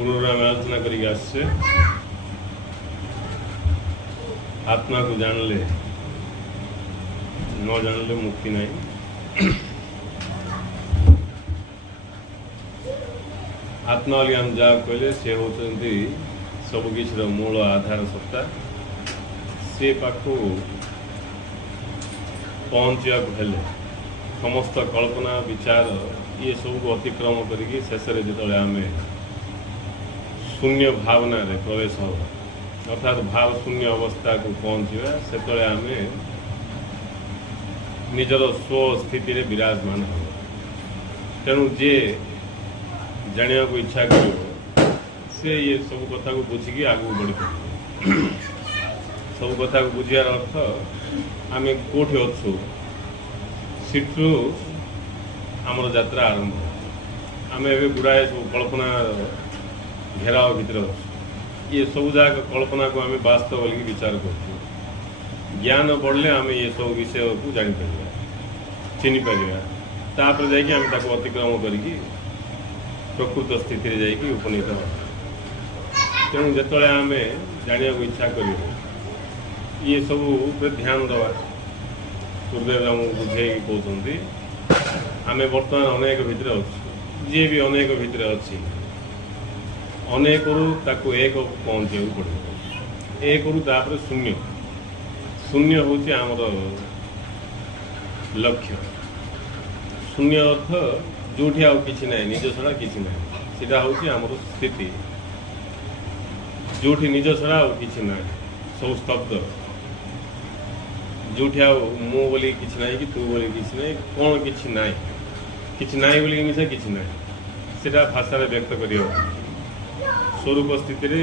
पूर्व आम आलोचना करिक आसछे आत्मा को जानले न जानले मुक्ति नहीं। आत्मा वाली आम जहाँ कहले से होती सबकि मूल आधार सत्ता से पाखु पहुँचा हेले समस्त कल्पना विचार ये सब को अतिक्रम करके शेष जो आम शून्य भावना रे प्रवेश हो अर्थात भाव शून्य अवस्था को पहुँचा से आम निजर स्व स्थिति रे विराजमान हो। तेणु जे जाना को इच्छा कर से ये सब कथा को बुझिकी आगू बढ़ी पार सब कथा को बुझार अर्थ आम कौटी अच्छु सीठू आमर यात्रा आरंभ आम ए गुड़ाए सब कल्पना घेराव भितर अच्छु ये सब जाक कल्पना को आम वास्तव बोलिक विचार कर ज्ञान बढ़ले आम ये सब विषय को जापर चिनी पार जाकि अतिक्रम करके प्रकृत स्थिति जाकि उपनीत हो। तेणु जो आम जाना को इच्छा कर ये सब ऊपर ध्यान दवा गुरुदेव आमको बुझे कहते आम बर्तमान अनेक भितर अच्छे जी भी अनेक भितर अच्छी अनेक ताको एक पहुँचा पड़े एक तापर शून्य शून्य हूँ आमर लक्ष्य शून्य अर्थ जोठी आउ किछि ना निज छड़ा किछि ना सीटा हूँ आमर स्थिति जोठी निज छड़ा आउ किछि ना सब स्तब्ध जोठी आउ मु बोली किछि ना कि तू बोली किछि ना कौन किछि ना बोली मिसा किछि ना सीटा भाषा व्यक्त करियो स्वरूप स्थिति रे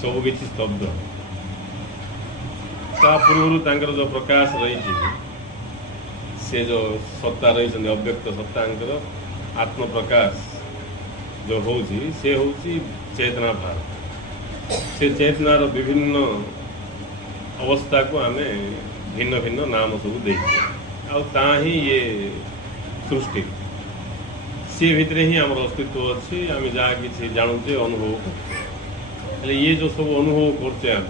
सब किछि स्तब्ध ता पूर्व तांकर जो प्रकाश रही से जो सत्ता रही अव्यक्त सत्तांकर आत्म प्रकाश जो होची से होची चेतना भार से चेतनार विभिन्न अवस्था को आम भिन्न भिन्न नाम सब दे ही ये सृष्टि सी भितर ही आम अस्तित्व अच्छी आम जहाँ कि जानूचे अनुभव कर ये जो सब अनुभव करचे आम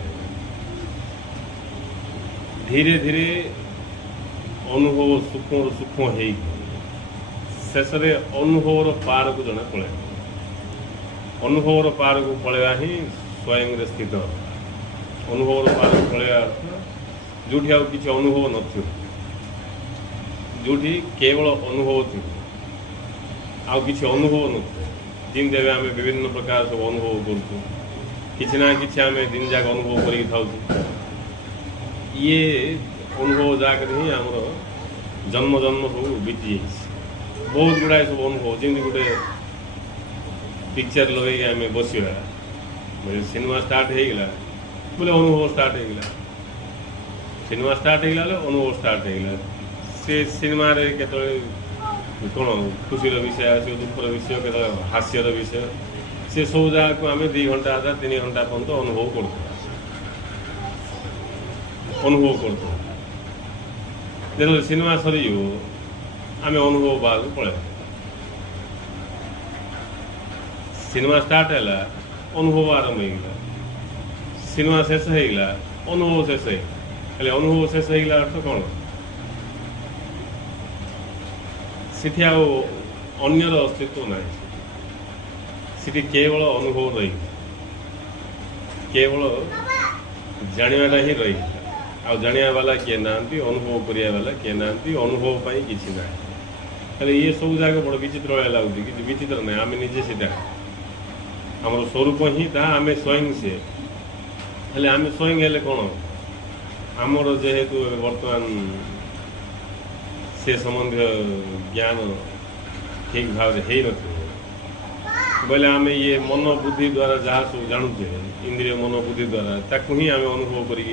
धीरे धीरे अनुभव सूक्ष्म सूक्ष्म हो शेष अनुभवर पार को जड़े पलैया अनुभवर पार को पलैया ही स्वयं स्थित अनुभवर पार को पलैया अर्थ जोठी आउ किसी अनुभव न जोठी केवल अनुभव थी आउ किसी अनुभव न जिन आम विभिन्न प्रकार सब अनुभव करूँ किसी ना कि आम दिन जाक अनुभव कर ये अनुभव जाकर ही आमर जन्म जन्म सब बीती बहुत गुड़ाए सब अनुभव जमी गोटे पिक्चर लगे आम बसवा सिनेमा स्टार्ट हो गला बोले अनुभव स्टार्ट होगा सिनेमा स्टार्ट होगा अनुभव स्टार्ट होगा से सिनेमा रे केतले कौन खुशीर विषय आस दुखर विषय के हास्यर विषय से सब जगह को आम 2 घंटा 3 घंटा पर्यंत अनुभव कर जो सिनेमा सरी आम अनुभव बाहर पड़े सिनेमा स्टार्ट है अनुभव आरंभ होगा सिनेमा शेष होगा अनुभव शेष है अनुभव शेष होगा अर्थ कौन सिटी आन्यर अस्तित्व ना सिटी केवल अनुभव रही केवल जानाटा ही रही आ जाना वाला किए ना अनुभव करिया वाला किए ना अनुभव पाई किसी ना ये सब जगह बड़ विचित्र लगुच कि विचित्र ना आम निजे सीटा आम स्वरूप ही आम स्वयं से हेले आम स्वयं हेले कौन आमर जेहेतु वर्तमान से संबंधी ज्ञान ठीक भाव हो न बोले आम ये मन बुद्धि द्वारा जहाँ सब जानूचे इंद्रिय मन बुद्धि द्वारा ताकू ही आम अनुभव करी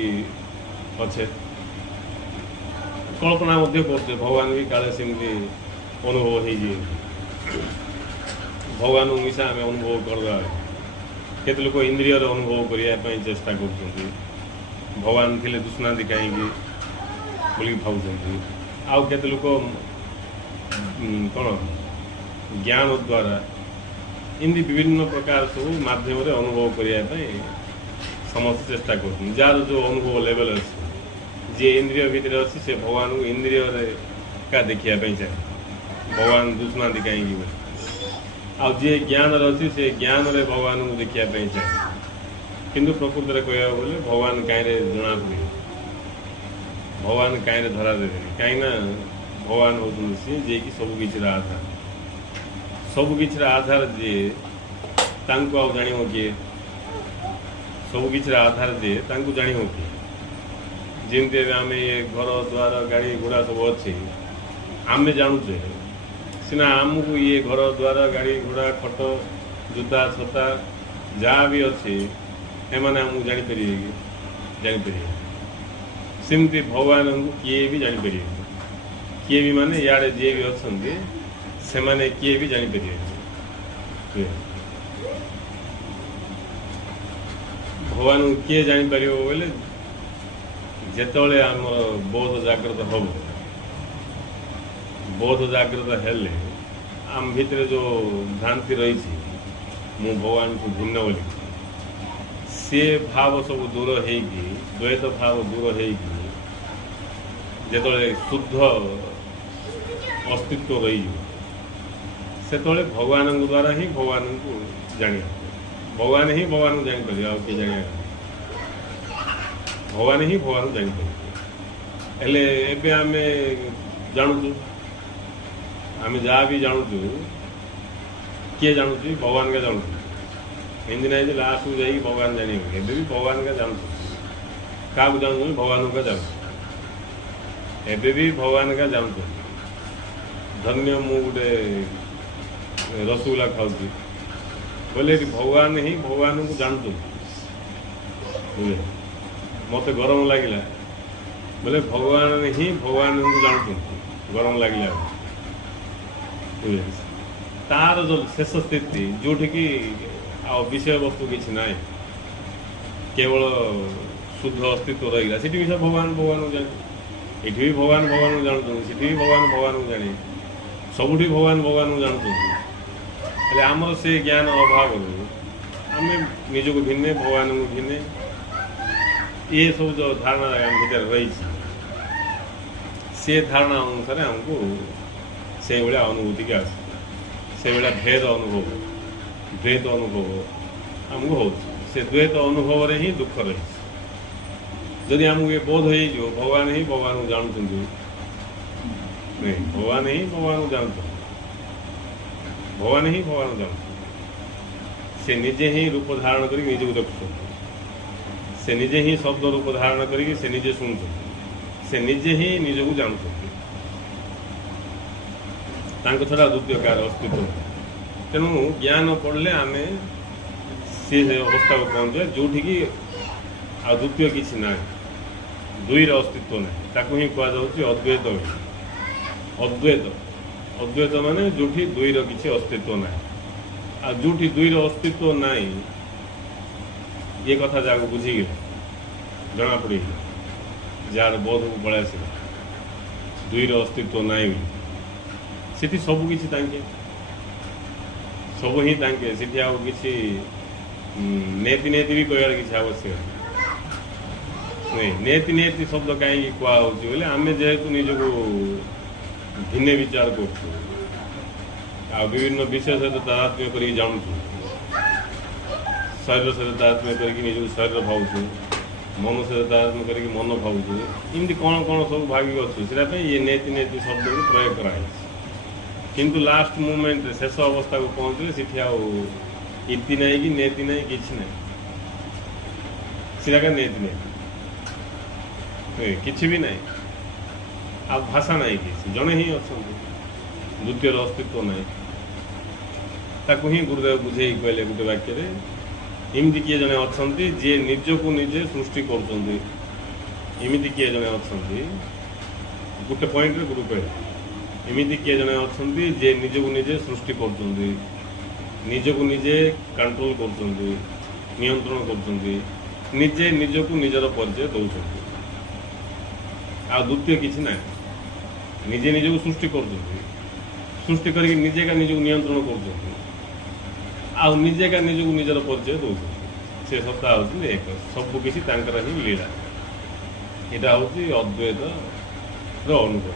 अच्छे कल्पना करते भगवान भी काले सेमती अनुभव हो भगवान मिशा आम अनुभव करवा केत लोक इंद्रियर अनुभव करने चेष्टा कर भगवान थे दुष्णा कहीं बोल भावुं आउ केत लोक कौन ज्ञान द्वारा एमती विभिन्न प्रकार सब मध्यम अनुभव करने समस्त चेष्टा कर जार जो अनुभव लेवल अच्छे जी इंद्रिय भितर अच्छी से भगवान को इंद्रिय का देखापी चाहे भगवान दुष्णा कहीं आ जी ज्ञान अच्छी से ज्ञान रे भगवान को देखापी चाहे किंतु प्रकृत में कह बोले भगवान कहीं जना पड़े भगवान कहीं धरा देवे कहीं भगवान होती सी जे कि सबकि आधार सबकि आधार जी जान किए सबकि आधार जी जान किए जमी आम ये घर द्वार गाड़ी घोड़ा सब अच्छे आम जानूचे सीना आमको ये घर द्वार गाड़ी घोड़ा खट जूता छता जहाँ भी अच्छे एमाने आमको जापर जापर सेमती भगवान को किए भी जापर किए भी माने याड़े जी भी अच्छा से माने किए भी जापर भगवान को किए जापर बोले जिते आम बोध जागृत हम बोध जागृत हेले आम भितर जो भ्रांति रही मु भगवान को भिन्न बोली सी भाव सब दूर होगी द्वैत भाव दूर होगी जो शुद्ध अस्तित्व रही से भगवान द्वारा ही भगवान को जान भगवान ही भगवान को जापर आ किए जाना भगवान ही भगवान को जापर एवं आम जानूँ आम जहाँ भी जानूँ किए जानूँ भगवान का जानूँ हिंदी नहीं लास्ट को जाइए भगवान जाने भी भगवान का जानूँ क्या जानूँ भगवान का जानूँ एबे भी भगवान का जानूँ धन्य मु गोटे रसगुल्ला खाऊँ बोले भगवान ही भगवान को जानते बुझे मत गरम लगिला बोले भगवान ही भगवान को जानते गरम लगिला बुझे तार जो शेष स्थिति जोटि कि आ विषय वस्तु किसी ना केवल शुद्ध अस्तित्व रहीगला से भी भगवान भगवान को जाने ये भी भगवान भगवान को जानते से भी भगवान भगवान को जाने सबुठी भगवान भगवान को जानते आमर से ज्ञान अभाव आम निजक भिन्ने भगवान को भिन्ने ये सब जो धारणा आम भीतर रही से धारणा अनुसार आमको से भाया अनुभूति के आस से भाया भेद अनुभव द्वैत अनुभव आमको हो द्वैत अनुभव रे ही दुख रही जदि आमको ये बोध हो भगवान ही भगवान को जानते नहीं भगवान ही भगवान को जानते भगवान ही भगवान को जानते से निजे ही रूप धारण कर निजे को देखुं से निजे ही शब्द रूप धारण करके से निजे शुणुं से निजे ही निज को जानते छड़ा द्वितीय कार अस्तित्व तेणु ज्ञान पढ़ले आम सी अवस्था को पहुँचे जोटि आ द्वितीय किसी ना दुईर अस्तित्व ना ताकू ही कहुच्छे अद्वैत अद्वैत अद्वैत माने जोटि दुईर किसी अस्तित्व ना आ जोटि दुईर अस्तित्व ना ये कथा जहाँ बुझीगले जना पड़ी जार बोध को पलि आस दुईर अस्तित्व ना से सब किसी सब ही से आ किसी नेति नेति भी कह कि आवश्यक नहीं नेति नेति शब्द कहीं कहुच्छे बोले आम जेहेतु निजक भिन्न विचार कर विभिन्न विषय सहित तादात्म्य कर जानूँ शरीर सहित तादात्म्य कर निजक शरीर भावुँ मन सहित तादात्म्य कर मन भावुँ इमती कौन कौन सब भाविक अच्छे से ये नेति नेति शब्द को प्रयोग कराई किंतु लास्ट मोमेंट शेष अवस्था को पहुँचले सीठी इति ना कि नेति ना कि ना सीधा नेति नहीं कि भी ना आ भाषा ना कि जड़े ही अच्छा द्वितीय अस्तित्व ना ताकू ही गुरुदेव बुझे कहले गोटे वाक्य इमती किए जड़े अच्छा जी निज को निजे सृष्टि करमती किए जड़े अच्छा गोटे पॉइंट रे गुरु कहले एमती किए जड़े अच्छा जे निज को निजे सृष्टि करज को निजे कंट्रोल कर नियंत्रण कर निजे निज को निजर परिचय दौरान आ द्वितीय किसी ना निजे निज को सृष्टि कर सृष्टि करके निजे का निज को नियंत्रण कर ଆଉ ନିଜେ କା ନିଜକୁ ନିଜର ପରିଚୟ ଦେଉଛନ୍ତି। ସେ ସତ୍ତା ହେଉଛନ୍ତି ଏକ, ସବୁକିଛି ତାଙ୍କର ହିଁ ଲୀଳା। ଏଇଟା ହେଉଛି ଅଦ୍ୱୈତର ଅନୁଭବ।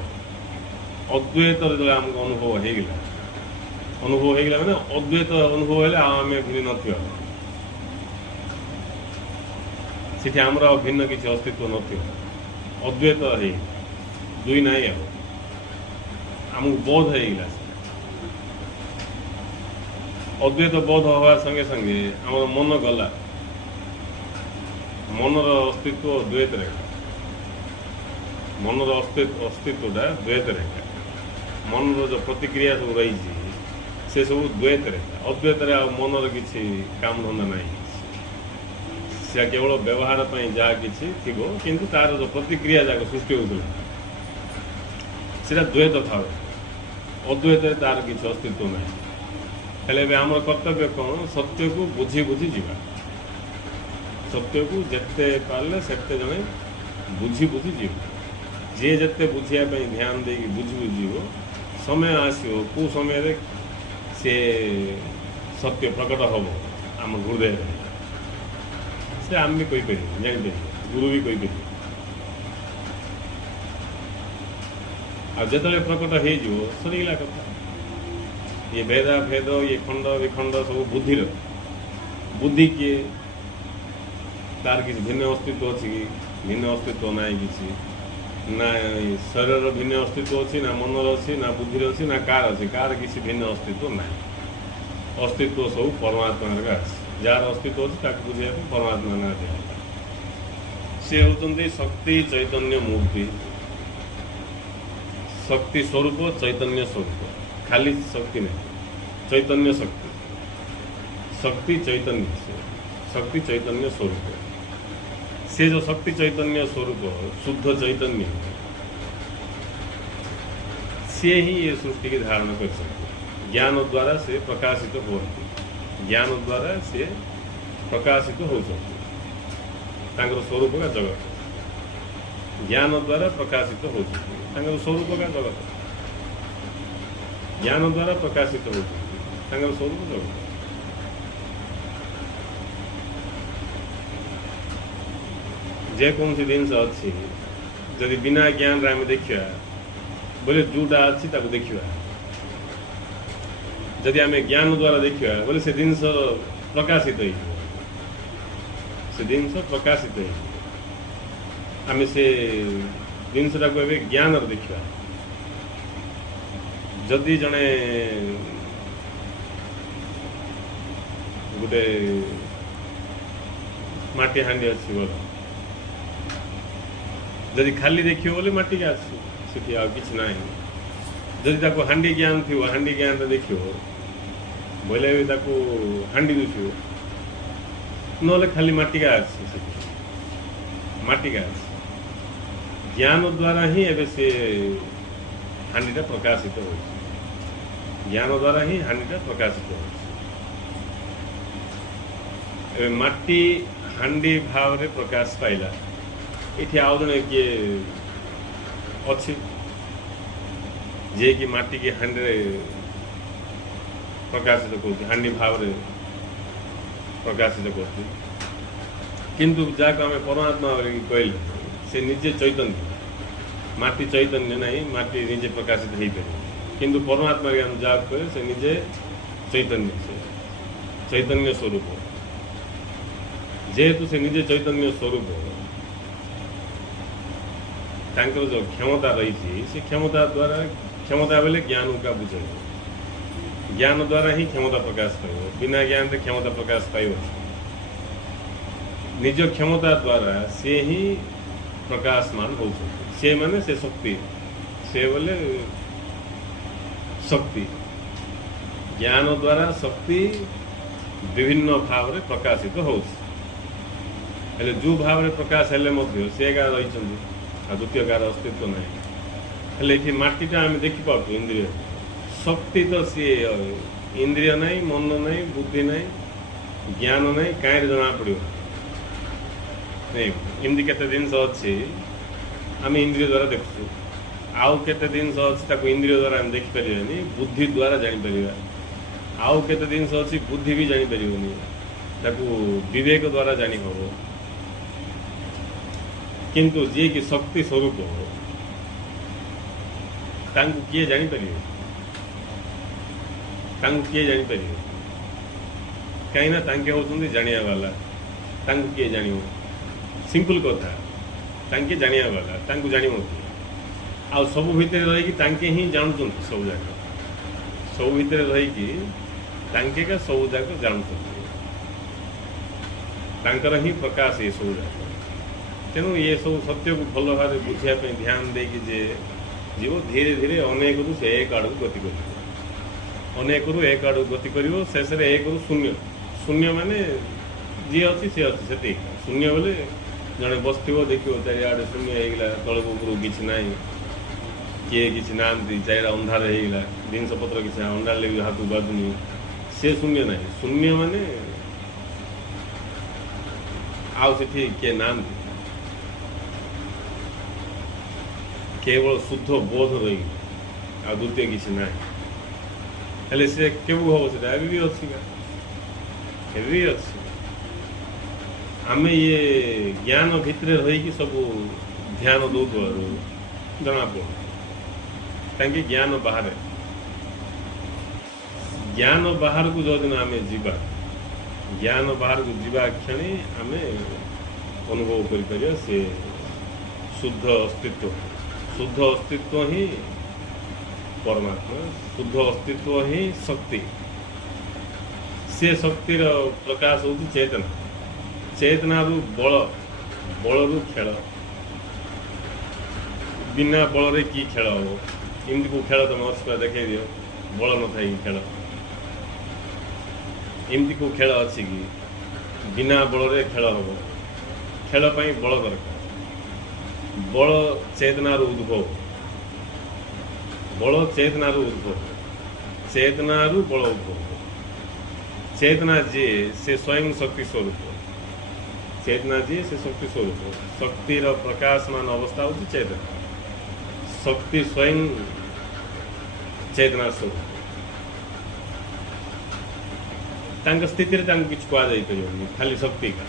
ଅଦ୍ୱୈତ ଯେତେବେଳେ ଆମକୁ ଅନୁଭବ ହେଇଗଲା ମାନେ ଅଦ୍ୱୈତ ଅନୁଭବ ହେଲେ ଆଉ ଆମେ ଭିନ୍ନ ନଥିବା, ସେଠି ଆମର ଆଉ ଭିନ୍ନ କିଛି ଅସ୍ତିତ୍ୱ ନଥିବ। ଅଦ୍ୱୈତ ହେଇଗଲା, ଦୁଇ ନାହିଁ ଆଉ, ଆମକୁ ବୋଧ ହେଇଗଲା। ଅଦ୍ୱୈତ ବୋଧ ହେବା ସଙ୍ଗେ ସଙ୍ଗେ ଆମର ମନ ଗଲା, ମନର ଅସ୍ତିତ୍ୱ ଦ୍ୱୈତରେ, ମନର ଅସ୍ତିତ୍ୱଟା ଦ୍ୱୈତରେ, ମନର ଯେଉଁ ପ୍ରତିକ୍ରିୟା ସବୁ ରହିଛି ସେ ସବୁ ଦ୍ୱୈତରେ। ଅଦ୍ୱୈତରେ ଆଉ ମନର କିଛି କାମଧନ୍ଦା ନାହିଁ, ସେ କେବଳ ବ୍ୟବହାର ପାଇଁ ଯାହା କିଛି ଥିବ, କିନ୍ତୁ ତାର ଯେଉଁ ପ୍ରତିକ୍ରିୟା ଯାକ ସୃଷ୍ଟି ହେଉଥିଲା ସେଟା ଦ୍ୱୈତ ଥାଉ, ଅଦ୍ୱୈତରେ ତାର କିଛି ଅସ୍ତିତ୍ୱ ନାହିଁ। ହେଲେ ଏବେ ଆମର କର୍ତ୍ତବ୍ୟ କ'ଣ? ସତ୍ୟକୁ ବୁଝି ବୁଝି ଯିବା, ସତ୍ୟକୁ ଯେତେ ପାରିଲେ ସେତେ ଜଣେ ବୁଝି ବୁଝି ଯିବ। ଯିଏ ଯେତେ ବୁଝିବା ପାଇଁ ଧ୍ୟାନ ଦେଇକି ବୁଝି ବୁଝି ଯିବ, ସମୟ ଆସିବ କେଉଁ ସମୟରେ ସେ ସତ୍ୟ ପ୍ରକଟ ହେବ ଆମ ହୃଦୟରେ, ସେ ଆମେ ବି କହିପାରିବୁ, ଜାଣିପାରିବୁ, ଗୁରୁ ବି କହିପାରିବୁ। ଆଉ ଯେତେବେଳେ ପ୍ରକଟ ହେଇଯିବ ସରିଗଲା କଥା। ଇଏ ଭେଦ ଭେଦ, ଇଏ ଖଣ୍ଡ ବିଖଣ୍ଡ ସବୁ ବୁଦ୍ଧିର। ବୁଦ୍ଧି କିଏ? ତାର କିଛି ଭିନ୍ନ ଅସ୍ତିତ୍ୱ ଅଛି କି? ଭିନ୍ନ ଅସ୍ତିତ୍ୱ ନାହିଁ କିଛି। ନା ଶରୀରର ଭିନ୍ନ ଅସ୍ତିତ୍ୱ ଅଛି, ନା ମନର ଅଛି, ନା ବୁଦ୍ଧିର ଅଛି, ନା କାର ଅଛି। କାର କିଛି ଭିନ୍ନ ଅସ୍ତିତ୍ୱ ନାହିଁ। ଅସ୍ତିତ୍ୱ ସବୁ ପରମାତ୍ମାର ଅଛି। ଯାହାର ଅସ୍ତିତ୍ୱ ଅଛି ତାକୁ ବୁଝିବା ପାଇଁ ପରମାତ୍ମା ନାଁ ଦିଆହେଲା। ସେ ହେଉଛନ୍ତି ଶକ୍ତି ଚୈତନ୍ୟ ମୂର୍ତ୍ତି, ଶକ୍ତି ସ୍ୱରୂପ, ଚୈତନ୍ୟ ସ୍ୱରୂପ। ଖାଲି ଶକ୍ତି ନାହିଁ, ଚୈତନ୍ୟ ଶକ୍ତି, ଶକ୍ତି ଚୈତନ୍ୟ, ଶକ୍ତି ଚୈତନ୍ୟ ସ୍ୱରୂପ। ସେ ଯେଉଁ ଶକ୍ତି ଚୈତନ୍ୟ ସ୍ୱରୂପ, ଶୁଦ୍ଧ ଚୈତନ୍ୟ, ସିଏ ହିଁ ଏ ସୃଷ୍ଟିକି ଧାରଣ କରିଛନ୍ତି। ଜ୍ଞାନ ଦ୍ୱାରା ସେ ପ୍ରକାଶିତ ହୁଅନ୍ତି, ଜ୍ଞାନ ଦ୍ୱାରା ସେ ପ୍ରକାଶିତ ହେଉଛନ୍ତି। ତାଙ୍କର ସ୍ୱରୂପକା ଜଗତ ଜ୍ଞାନ ଦ୍ୱାରା ପ୍ରକାଶିତ ହେଉଛନ୍ତି, ତାଙ୍କର ସ୍ୱରୂପକା ଜଗତ ଜ୍ଞାନ ଦ୍ୱାରା ପ୍ରକାଶିତ ହେଉଛନ୍ତି, ତାଙ୍କର ସ୍ୱରୂପ ଜଗତ। ଯେକୌଣସି ଜିନିଷ ଅଛି ଯଦି ବିନା ଜ୍ଞାନରେ ଆମେ ଦେଖିବା ବୋଲେ ଯେଉଁଟା ଅଛି ତାକୁ ଦେଖିବା, ଯଦି ଆମେ ଜ୍ଞାନ ଦ୍ୱାରା ଦେଖିବା ବୋଲେ ସେ ଜିନିଷ ପ୍ରକାଶିତ ହେଇଯିବ, ସେ ଜିନିଷ ପ୍ରକାଶିତ ହେଇଯିବ। ଆମେ ସେ ଜିନିଷଟାକୁ ଏବେ ଜ୍ଞାନରେ ଦେଖିବା। ଯଦି ଜଣେ ଗୋଟେ ମାଟି ହାଣ୍ଡି ଅଛି ଭଲ, ଯଦି ଖାଲି ଦେଖିବ ବୋଲେ ମାଟିକା ଅଛି, ସେଠି ଆଉ କିଛି ନାହିଁ। ଯଦି ତାକୁ ହାଣ୍ଡି ଜ୍ଞାନ ଥିବ, ହାଣ୍ଡି ଜ୍ଞାନରେ ଦେଖିବ ବୋଇଲେ ବି ତାକୁ ହାଣ୍ଡି ଦିଶିବ, ନହେଲେ ଖାଲି ମାଟିକା ଅଛି, ସେଠି ମାଟିକା ଅଛି। ଜ୍ଞାନ ଦ୍ୱାରା ହିଁ ଏବେ ସେ ହାଣ୍ଡିଟା ପ୍ରକାଶିତ ହେଉଛି, ଜ୍ଞାନ ଦ୍ୱାରା ହିଁ ହାଣ୍ଡିଟା ପ୍ରକାଶିତ ହେଉଛି। ଏବେ ମାଟି ହାଣ୍ଡି ଭାବରେ ପ୍ରକାଶ ପାଇଲା। ଏଠି ଆଉ ଜଣେ କିଏ ଅଛି ଯିଏକି ମାଟିକି ହାଣ୍ଡିରେ ପ୍ରକାଶିତ କରୁଛି, ହାଣ୍ଡି ଭାବରେ ପ୍ରକାଶିତ କରୁଛି। କିନ୍ତୁ ଯାହାକୁ ଆମେ ପରମାତ୍ମା କହିଲେ ସେ ନିଜେ ଚୈତନ୍ୟ, ମାଟି ଚୈତନ୍ୟ ନାହିଁ, ମାଟି ନିଜେ ପ୍ରକାଶିତ ହେଇପାରିବ। କିନ୍ତୁ ପରମାତ୍ମା ଆମେ ଯାହାକୁ କହିଲେ ସେ ନିଜେ ଚୈତନ୍ୟ, ସେ ଚୈତନ୍ୟ ସ୍ୱରୂପ। ଯେହେତୁ ସେ ନିଜେ ଚୈତନ୍ୟ ସ୍ୱରୂପ, ତାଙ୍କର ଯେଉଁ କ୍ଷମତା ରହିଛି ସେ କ୍ଷମତା ଦ୍ୱାରା, କ୍ଷମତା ବୋଲେ ଜ୍ଞାନକୁ ବୁଝାଇବ, ଜ୍ଞାନ ଦ୍ୱାରା ହିଁ କ୍ଷମତା ପ୍ରକାଶ ପାଇବ। ବିନା ଜ୍ଞାନରେ କ୍ଷମତା ପ୍ରକାଶ ପାଇବ। ନିଜ କ୍ଷମତା ଦ୍ୱାରା ସେ ହିଁ ପ୍ରକାଶମାନ ହେଉଛନ୍ତି। ସେ ମାନେ ସେ ଶକ୍ତି, ସେ ବୋଲେ ଶକ୍ତି। ଜ୍ଞାନ ଦ୍ୱାରା ଶକ୍ତି ବିଭିନ୍ନ ଭାବରେ ପ୍ରକାଶିତ ହେଉଛି। ହେଲେ ଯେଉଁ ଭାବରେ ପ୍ରକାଶ ହେଲେ ମଧ୍ୟ ସେ ଏକା ରହିଛନ୍ତି, ଆଉ ଦ୍ୱିତୀୟ କାହାର ଅସ୍ତିତ୍ୱ ନାହିଁ। ହେଲେ ଏଠି ମାଟିଟା ଆମେ ଦେଖିପାରୁଛୁ ଇନ୍ଦ୍ରିୟ, ଶକ୍ତି ତ ସିଏ ଇନ୍ଦ୍ରିୟ ନାହିଁ, ମନ ନାହିଁ, ବୁଦ୍ଧି ନାହିଁ, ଜ୍ଞାନ ନାହିଁ, କାହିଁରେ ଜଣାପଡ଼ିବ? ଏମିତି କେତେ ଜିନିଷ ଅଛି ଆମେ ଇନ୍ଦ୍ରିୟ ଦ୍ୱାରା ଦେଖୁଛୁ, ଆଉ କେତେ ଜିନିଷ ଅଛି ତାକୁ ଇନ୍ଦ୍ରିୟ ଦ୍ୱାରା ଆମେ ଦେଖିପାରିବାନି, ବୁଦ୍ଧି ଦ୍ୱାରା ଜାଣିପାରିବା। आउ केते जिनस अच्छी बुद्धि भी जानीपर ताकू विवेक द्वारा जानी हम किंतु जी कि शक्ति स्वरूप तांकु किए जानीपर किए जानीपर कहीं ना तांके होती जानिया वाला तांकु किए जानी सिंपल कथा तांके जानिया वाला तांकु जानी आ सब भितर रही तांके ही जानुं सब जाक सब भितर रही तांके का सब जाक जानुं तांकर ही प्रकाश ये सब जाक तेणु ये सब सत्य को भल भाव बुझापी ध्यान देकी जे जीव धीरे धीरे अनेक रु से एक आड़ गति कर अनेक रु एक आड़ गति कर शेष एक रु शून्य शून्य माने जी अच्छी सी अच्छी से शून्य बोले जड़े बस देखिए चारिआडे शून्य होगा तल उपरू कि ना किए कि ना चारिटा अंधार होगा जिनपतर किसी अंडार लगे हाथ बाजुनी से शून्य ना शून्य माने आउ से किए ना केवल शुद्ध बोध रही आ द्वितीय किसी ना हेले से केबू हम से भी अच्छी भी अच्छी आम ये ज्ञान भितर रही सब ध्यान दौर जना पड़े ज्ञान बाहर को जो दिन आम जा ज्ञान बाहर को जीवा क्षण आम अनुभव कर से शुद्ध अस्तित्व ही परमात्मा शुद्ध अस्तित्व ही शक्ति से शक्तिर प्रकाश हो चेतना चेतना रु बल बल रु खेल बिना बल रे की खेल हम इमती को खेल तुम अच्छी देखे दियो बल न था खेल इमती को खेल अच्छी कि बिना बल रे खेल हम खेल पाई बल दरकार बल चेतना रु उद्भव बल चेतना रु उद्भव चेतना रु बल उद्भव चेतना जी से स्वयं शक्ति स्वरूप चेतना जी से शक्ति स्वरूप शक्तिर प्रकाशमान अवस्था होती चेतना शक्ति स्वयं चेतना स्वरूप स्थिति किसी कह खाली शक्ति का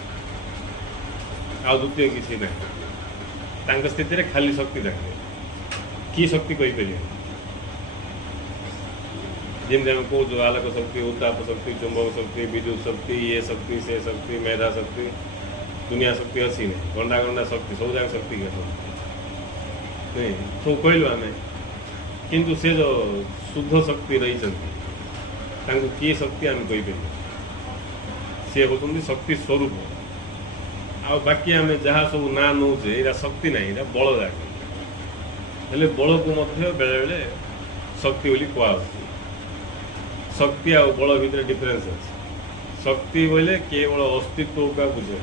आ द्वितीय किसी ना स्थिति खाली शक्ति देखे कि शक्ति कहीपर जमी आम कौ आलोक शक्ति उत्ताप शक्ति चुंबक शक्ति विद्युत शक्ति ये शक्ति से शक्ति मेधा शक्ति दुनिया शक्ति अच्छी नहीं गंडा गंडा शक्ति सब जाक शक्ति नहीं सब कहलु आम किंतु से जो शुद्ध शक्ति रही किए शक्ति आम कहीपर सी होती शक्ति स्वरूप आ बाकी आम जहाँ सब ना नौचे यहाँ शक्ति ना यहाँ बल जाक हेल्ले बल को बेले बेले शक्ति बोली कहुच्छी शक्ति आ बल भितर डिफरेन्स अच्छे शक्ति बोले केवल अस्तित्व का बुझे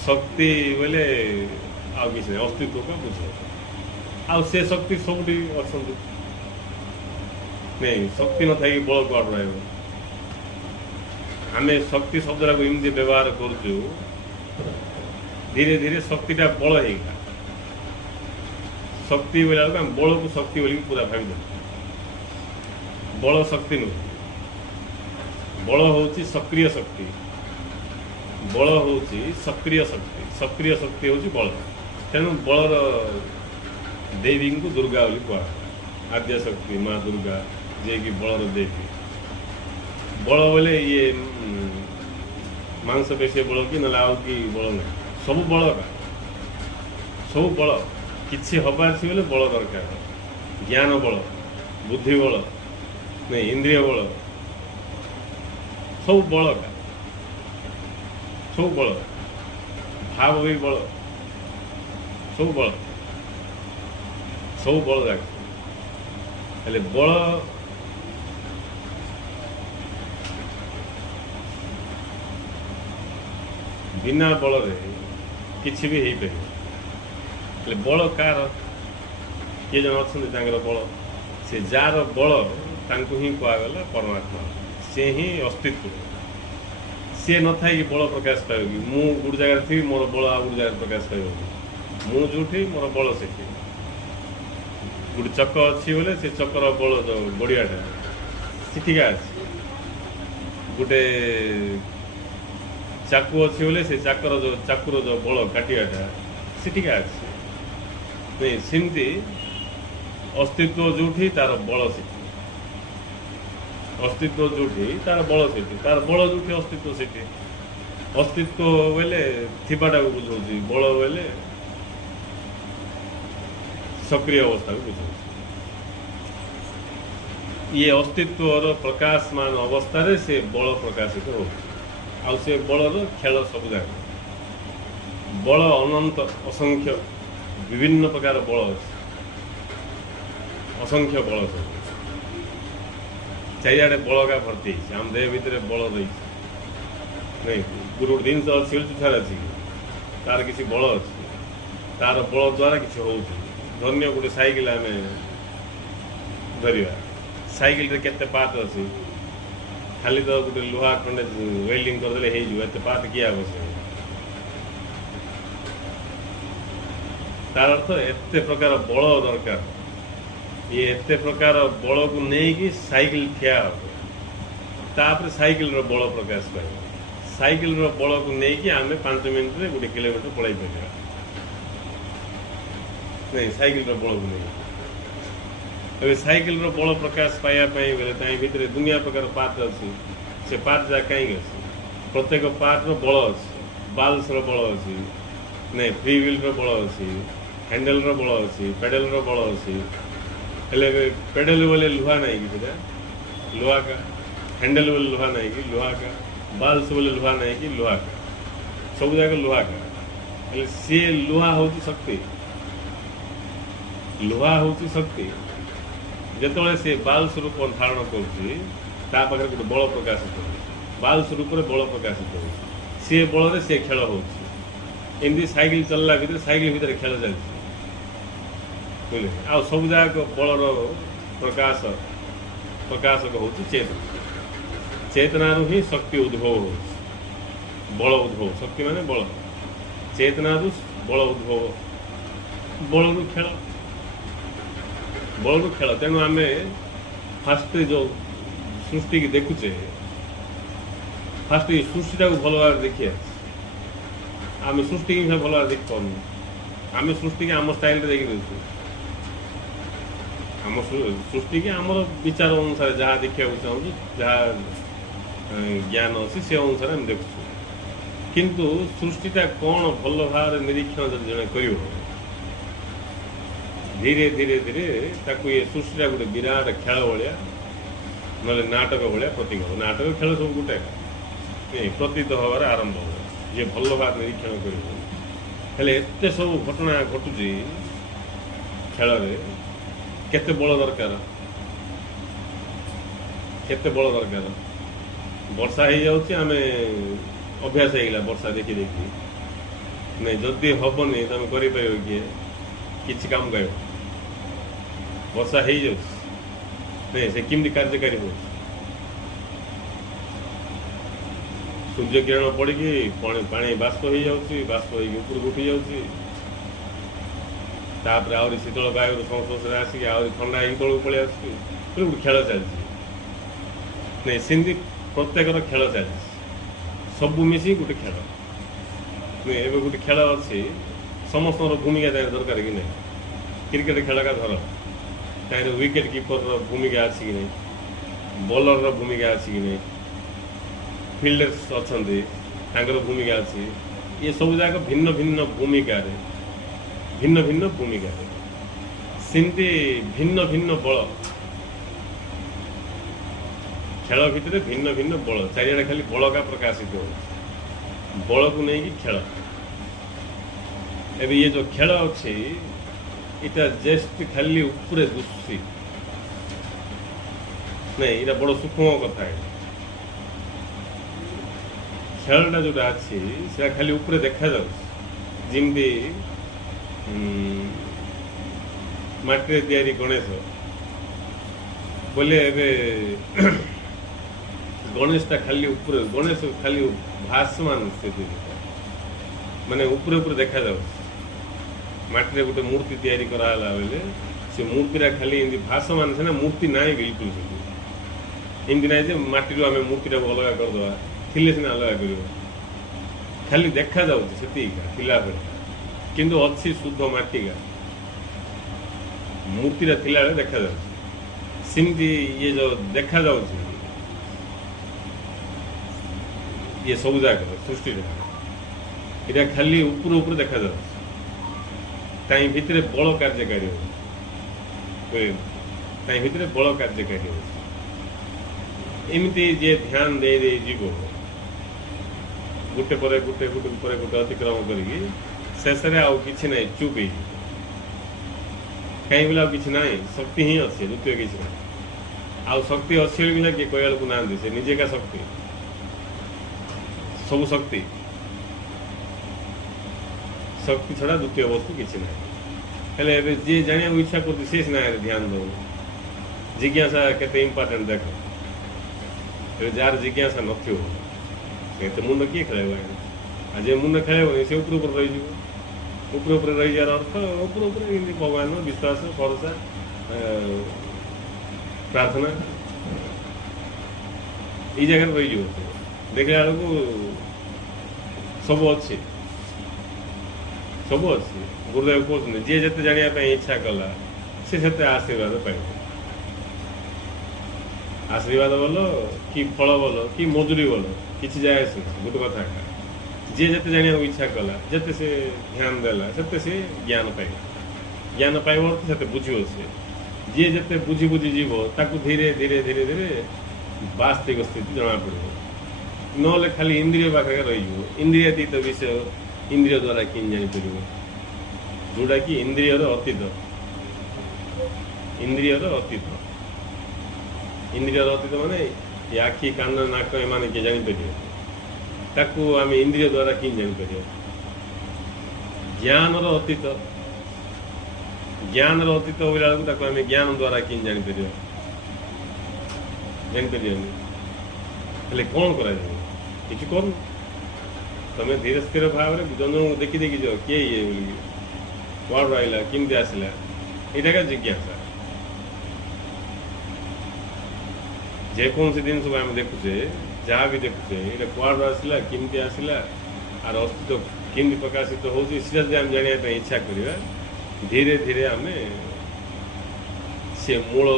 शक्ति बोले आ किसी नहीं अस्तित्व का बुझे आ से शक्ति सब अच्छा नहीं शक्ति न थी बल को रहा आम शक्ति शब्द को एमती व्यवहार करूँ धीरे धीरे शक्तिटा बल होगा शक्ति बोला आम बल को शक्ति बोल पूरा भाव बल शक्ति नुह बल हूँ सक्रिय शक्ति बल हूँ सक्रिय शक्ति हूँ बल तेणु बलर देवी को दुर्गा बोली कह आद्य शक्ति माँ दुर्गा जे कि बलर देवी बल बोले ये मांसपेशी बल कि ना आउ कि बल ना सब बल का सब बल किसी हबार बोले बल दरकार ज्ञान बल बुद्धि बल नहीं इंद्रिय बल सब बल का सब बल भाव भी बल सब बल जाक हेल्ले बल बिना बल किसी भी हो पार बल कार किए जन अच्छा बल से जार बल तांको ही कहगला परमात्मा से ही अस्तित्व सी न था कि बल प्रकाश पाएगी मु गोटे जगह थी मोर बल आ गोटे जगह प्रकाश पाइबी मु जो मोर बल से गोटे चक अच्छी बोले से चकर बल जो बढ़ियाटा ଠିକ୍ ଅଛି ଗୋଟେ ଚାକୁ ଅଛି ବୋଲେ ସେ ଚାକୁର ଯେଉଁ ବଳ କାଟିବାଟା ସେ ଠିକ୍ ଅଛି ନାଇଁ ସେମିତି अस्तित्व जोठी तार बल सेठी अस्तित्व जोठी तार बल सेठी तार बल जोठी अस्तित्व सेठी अस्तित्व बोले थिबाटा को बुझाऊँ बल बोले सक्रिय अवस्था को बुझाऊँ ये अस्तित्वर प्रकाशमान अवस्था से बल प्रकाशित हो से बलर खेल सब जाक बल अनंत असंख्य विभिन्न प्रकार बल अच्छे असंख्य बल सब चारिआडे बलगा भर्ती आम देह भितर बल रही नहीं गोटे गोटे जिन शिलचुठार अच्छी तार किसी बल अच्छी तार बल द्वारा किसी हो धन्य गोटे साइकिल आम धरवा साइकिल रे केते पार्ट अच्छी खाली तो गोटे लुहा खंडे वेल्डिंग करदे एत पार्ट किए आवश्यक तार अर्थ एत प्रकार बल दरकार ये एत प्रकार बल को नहीं साइकिल ठिया तापर साइकिल रो बल प्रकाश पाए साइकिल रो बल को नहीं आम 5 मिनट में 1 किलोमीटर पड़ाई पार नहीं साइकिल रो बल को नहीं अबे साइकिल रो बल प्रकाश पाया बेले भितर दुनिया प्रकार पार्ट अच्छी से पार्ट जा कहीं अच्छी प्रत्येक पार्ट रो बल अच्छी बाल्स रो बल अच्छी नहीं फ्री व्हील रो बल अच्छी हैंडल रो बल अच्छी पेडल रो बल अच्छी हेले पेडल बोले लुहा नहीं कि लुहा का हैंडल बोले लुहा नहीं कि लुहा का बाल्स बोले लुहा नहीं कि लुहा का सब जाक लुहा का हेले सी लुहा हूँ शक्ति लुहा हूँ शक्ति जिते सी बाल्स रूप धारण कर गोटे बल प्रकाशित हो बाल्स रूप बल प्रकाशित हो सी बल सी खेल होमती साइकिल चलला भर साइकिल भितर खेल चलती बुझे आ सब जाक बलर प्रकाशक हूँ चेतना चेतना ही शक्ति उद्भव हो बल उद्भव शक्ति माने बल चेतना बल उद्भव बलू खेल तेणु आम फास्ट जो सृष्टि की देखुचे फास्ट सृष्टिटा को भल भाव देखिए आम सृष्टि की भल भाव देख पाऊँ आम सृष्टि की आम स्टाइल देखी देचु आम सृष्टि की आम विचार अनुसार जहाँ देखा चाहूँ जहाँ ज्ञान अच्छी से अनुसार आम देखु किंतु सृष्टिटा कौन भल भाव निरीक्षण जब जड़े कर धीरे धीरे धीरे ताकू ये सृष्टिटा गोटे विराट खेल भाया ना नाटक भाया प्रतीक हो नाटक खेल सब गोटे प्रतीत हबार आरंभ हो ये भल भाव निरीक्षण कर सब घटना घटुची खेल केते बल दरकार केते बल दरकार वर्षा हो जाऊँ आम अभ्यास होगा वर्षा देखी देखी नहीं जदि हेनी तुम कर किसी काम कर वर्षा हो जाऊँ नहीं से किमती कार्यकारी हो सूर्य किरण पड़ी पानी बाष्प हो जाऊँगी बाष्प होपर उठी जाऊँगी तापर आहरी शीतल वायु संस्पर्श आसिक आहरी ठंडा हो तौक पलि आस गोटे खेल चलती नहीं सेमती प्रत्येकर खेल चलती सबू मिसी गोटे खेल नहीं एवं गोटे खेल अच्छी समस्त भूमिका दरकार कि नहीं क्रिकेट खेल का धर कहीं विकेट कीपर भूमिका अच्छी कि नहीं बॉलर भूमिका अच्छी कि नहीं फिल्डर्स अच्छा भूमिका अच्छी ये सब जाक भिन्न भिन्न भूमिका सेमती भिन्न भिन्न बल खेल भितर भिन्न भिन्न बल चारिआडे खाली बल का प्रकाशित हो बल को नहीं खेल एवं ये जो खेल अच्छी इटा जस्ट खाली उपरे दुशी नहीं ये बड़ सूक्ष्म कथा है खेलटा जोटा अच्छी से खाली उपरे देखा जमी माटी तैयारी गणेश बोले गणेशटा खाली उपरे गणेश खाली भासमान स्थिति माने उपरे उपरे देखा माटी गोटे मूर्ति तैयारी कराला बेले से मूर्तिटा खाली भासमान से मूर्ति ना बिल्कुल एमती ना मटी आम मूर्ति टाक अलग करदे थिले सीना अलग कर खाली देखा जाती किंतु अच्छी शुद्ध मटिका मूर्ति थिला देखा सेमती ये जो देखा ये सब जाक सृष्टि ये खाली ऊपर देखा ताई भितर बल कार्यकारी भितर बल कार्यकारी एमती जे ध्यान दे जीव गोटे पर गोटे गोटे पर गोटे अतिक्रम करी शेष कि ना चुप कहीं बोले कि ना शक्ति ही अच्छे द्वितीय किसी ना आउ शक्ति अच्छे भी किए कह लोक ना से निजे का शक्ति सब शक्ति शक्ति छड़ा द्वितीय वस्तु किसी ना हेल्ले जी जाना इच्छा कर सीना ध्यान दो जिज्ञासा केते इम्पोर्टेंट देख जार जिज्ञासा नथ मुंड किए खेल आज मुंड खेल से ऊपर रही ऊपर रही जार अर्थ ऊपर भगवान विश्वास भरोसा प्रार्थना ये जगह रही देखला बेलू सब अच्छे सब अच्छे गुरुदेव कहते जी जिते जानापी इच्छा कला सी से आशीर्वाद पाइब आशीर्वाद बोल कि फल बोल कि मजूरी बोल किसी जाए गोटे कथा जी जिते जाना इच्छा कला जिते से ध्यान देला से ज्ञान पाइब ज्ञान पाइब अर्थ से बुझे सी जी जिते बुझी बुझी जीव ताकू धीरे धीरे धीरे धीरे वास्तविक स्थिति जना पड़ो ना खाली इंद्रिय पाखे रही इंद्रियातीत विषय इंद्रिय द्वारा कि जापर जोटा कि इंद्रियर अतीत इंद्रियर अतीत इंद्रियर अतीत माने ये आखि कान नाक एम किए जापर ताकू आम इंद्रिय द्वारा कि जापर ज्ञान अतीत ज्ञान अतीत होला बेलू आम ज्ञान द्वारा कि जापर हेल्ले कौन कर किसी कर तुम धीरे स्थिर भाव में जन देखी देखी जाओ किए ये बोल कौन रहा किमती आसला यहाँ का जिज्ञासा जेकोसी जिन आम देखुचे जहाँ भी देखुचे ये कौन आसला किमती आसला आर अस्तित्व किमती प्रकाशित हो आम जानापी इच्छा करवा धीरे धीरे आम से मूल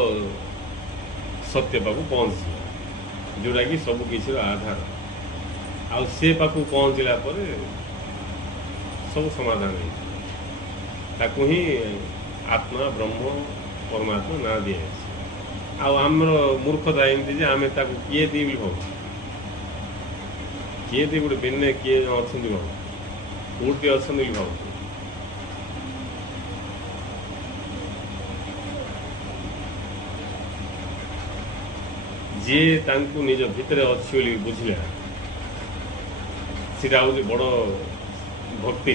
सत्य पाक पहुँचवा जोटा कि सबकिछ आधार आउ से पाखु पहुँचला पर सब समाधान ताकू ही आत्मा ब्रह्म परमात्मा ना दिया आमर मूर्खता एमती आम किए दी भाव किए दी गोटे बिने किए अच्छा भाव कौटी अच्छा भाव जी तांकु निज भितर अच्छी बुझला सीटा हूँ बड़ भक्ति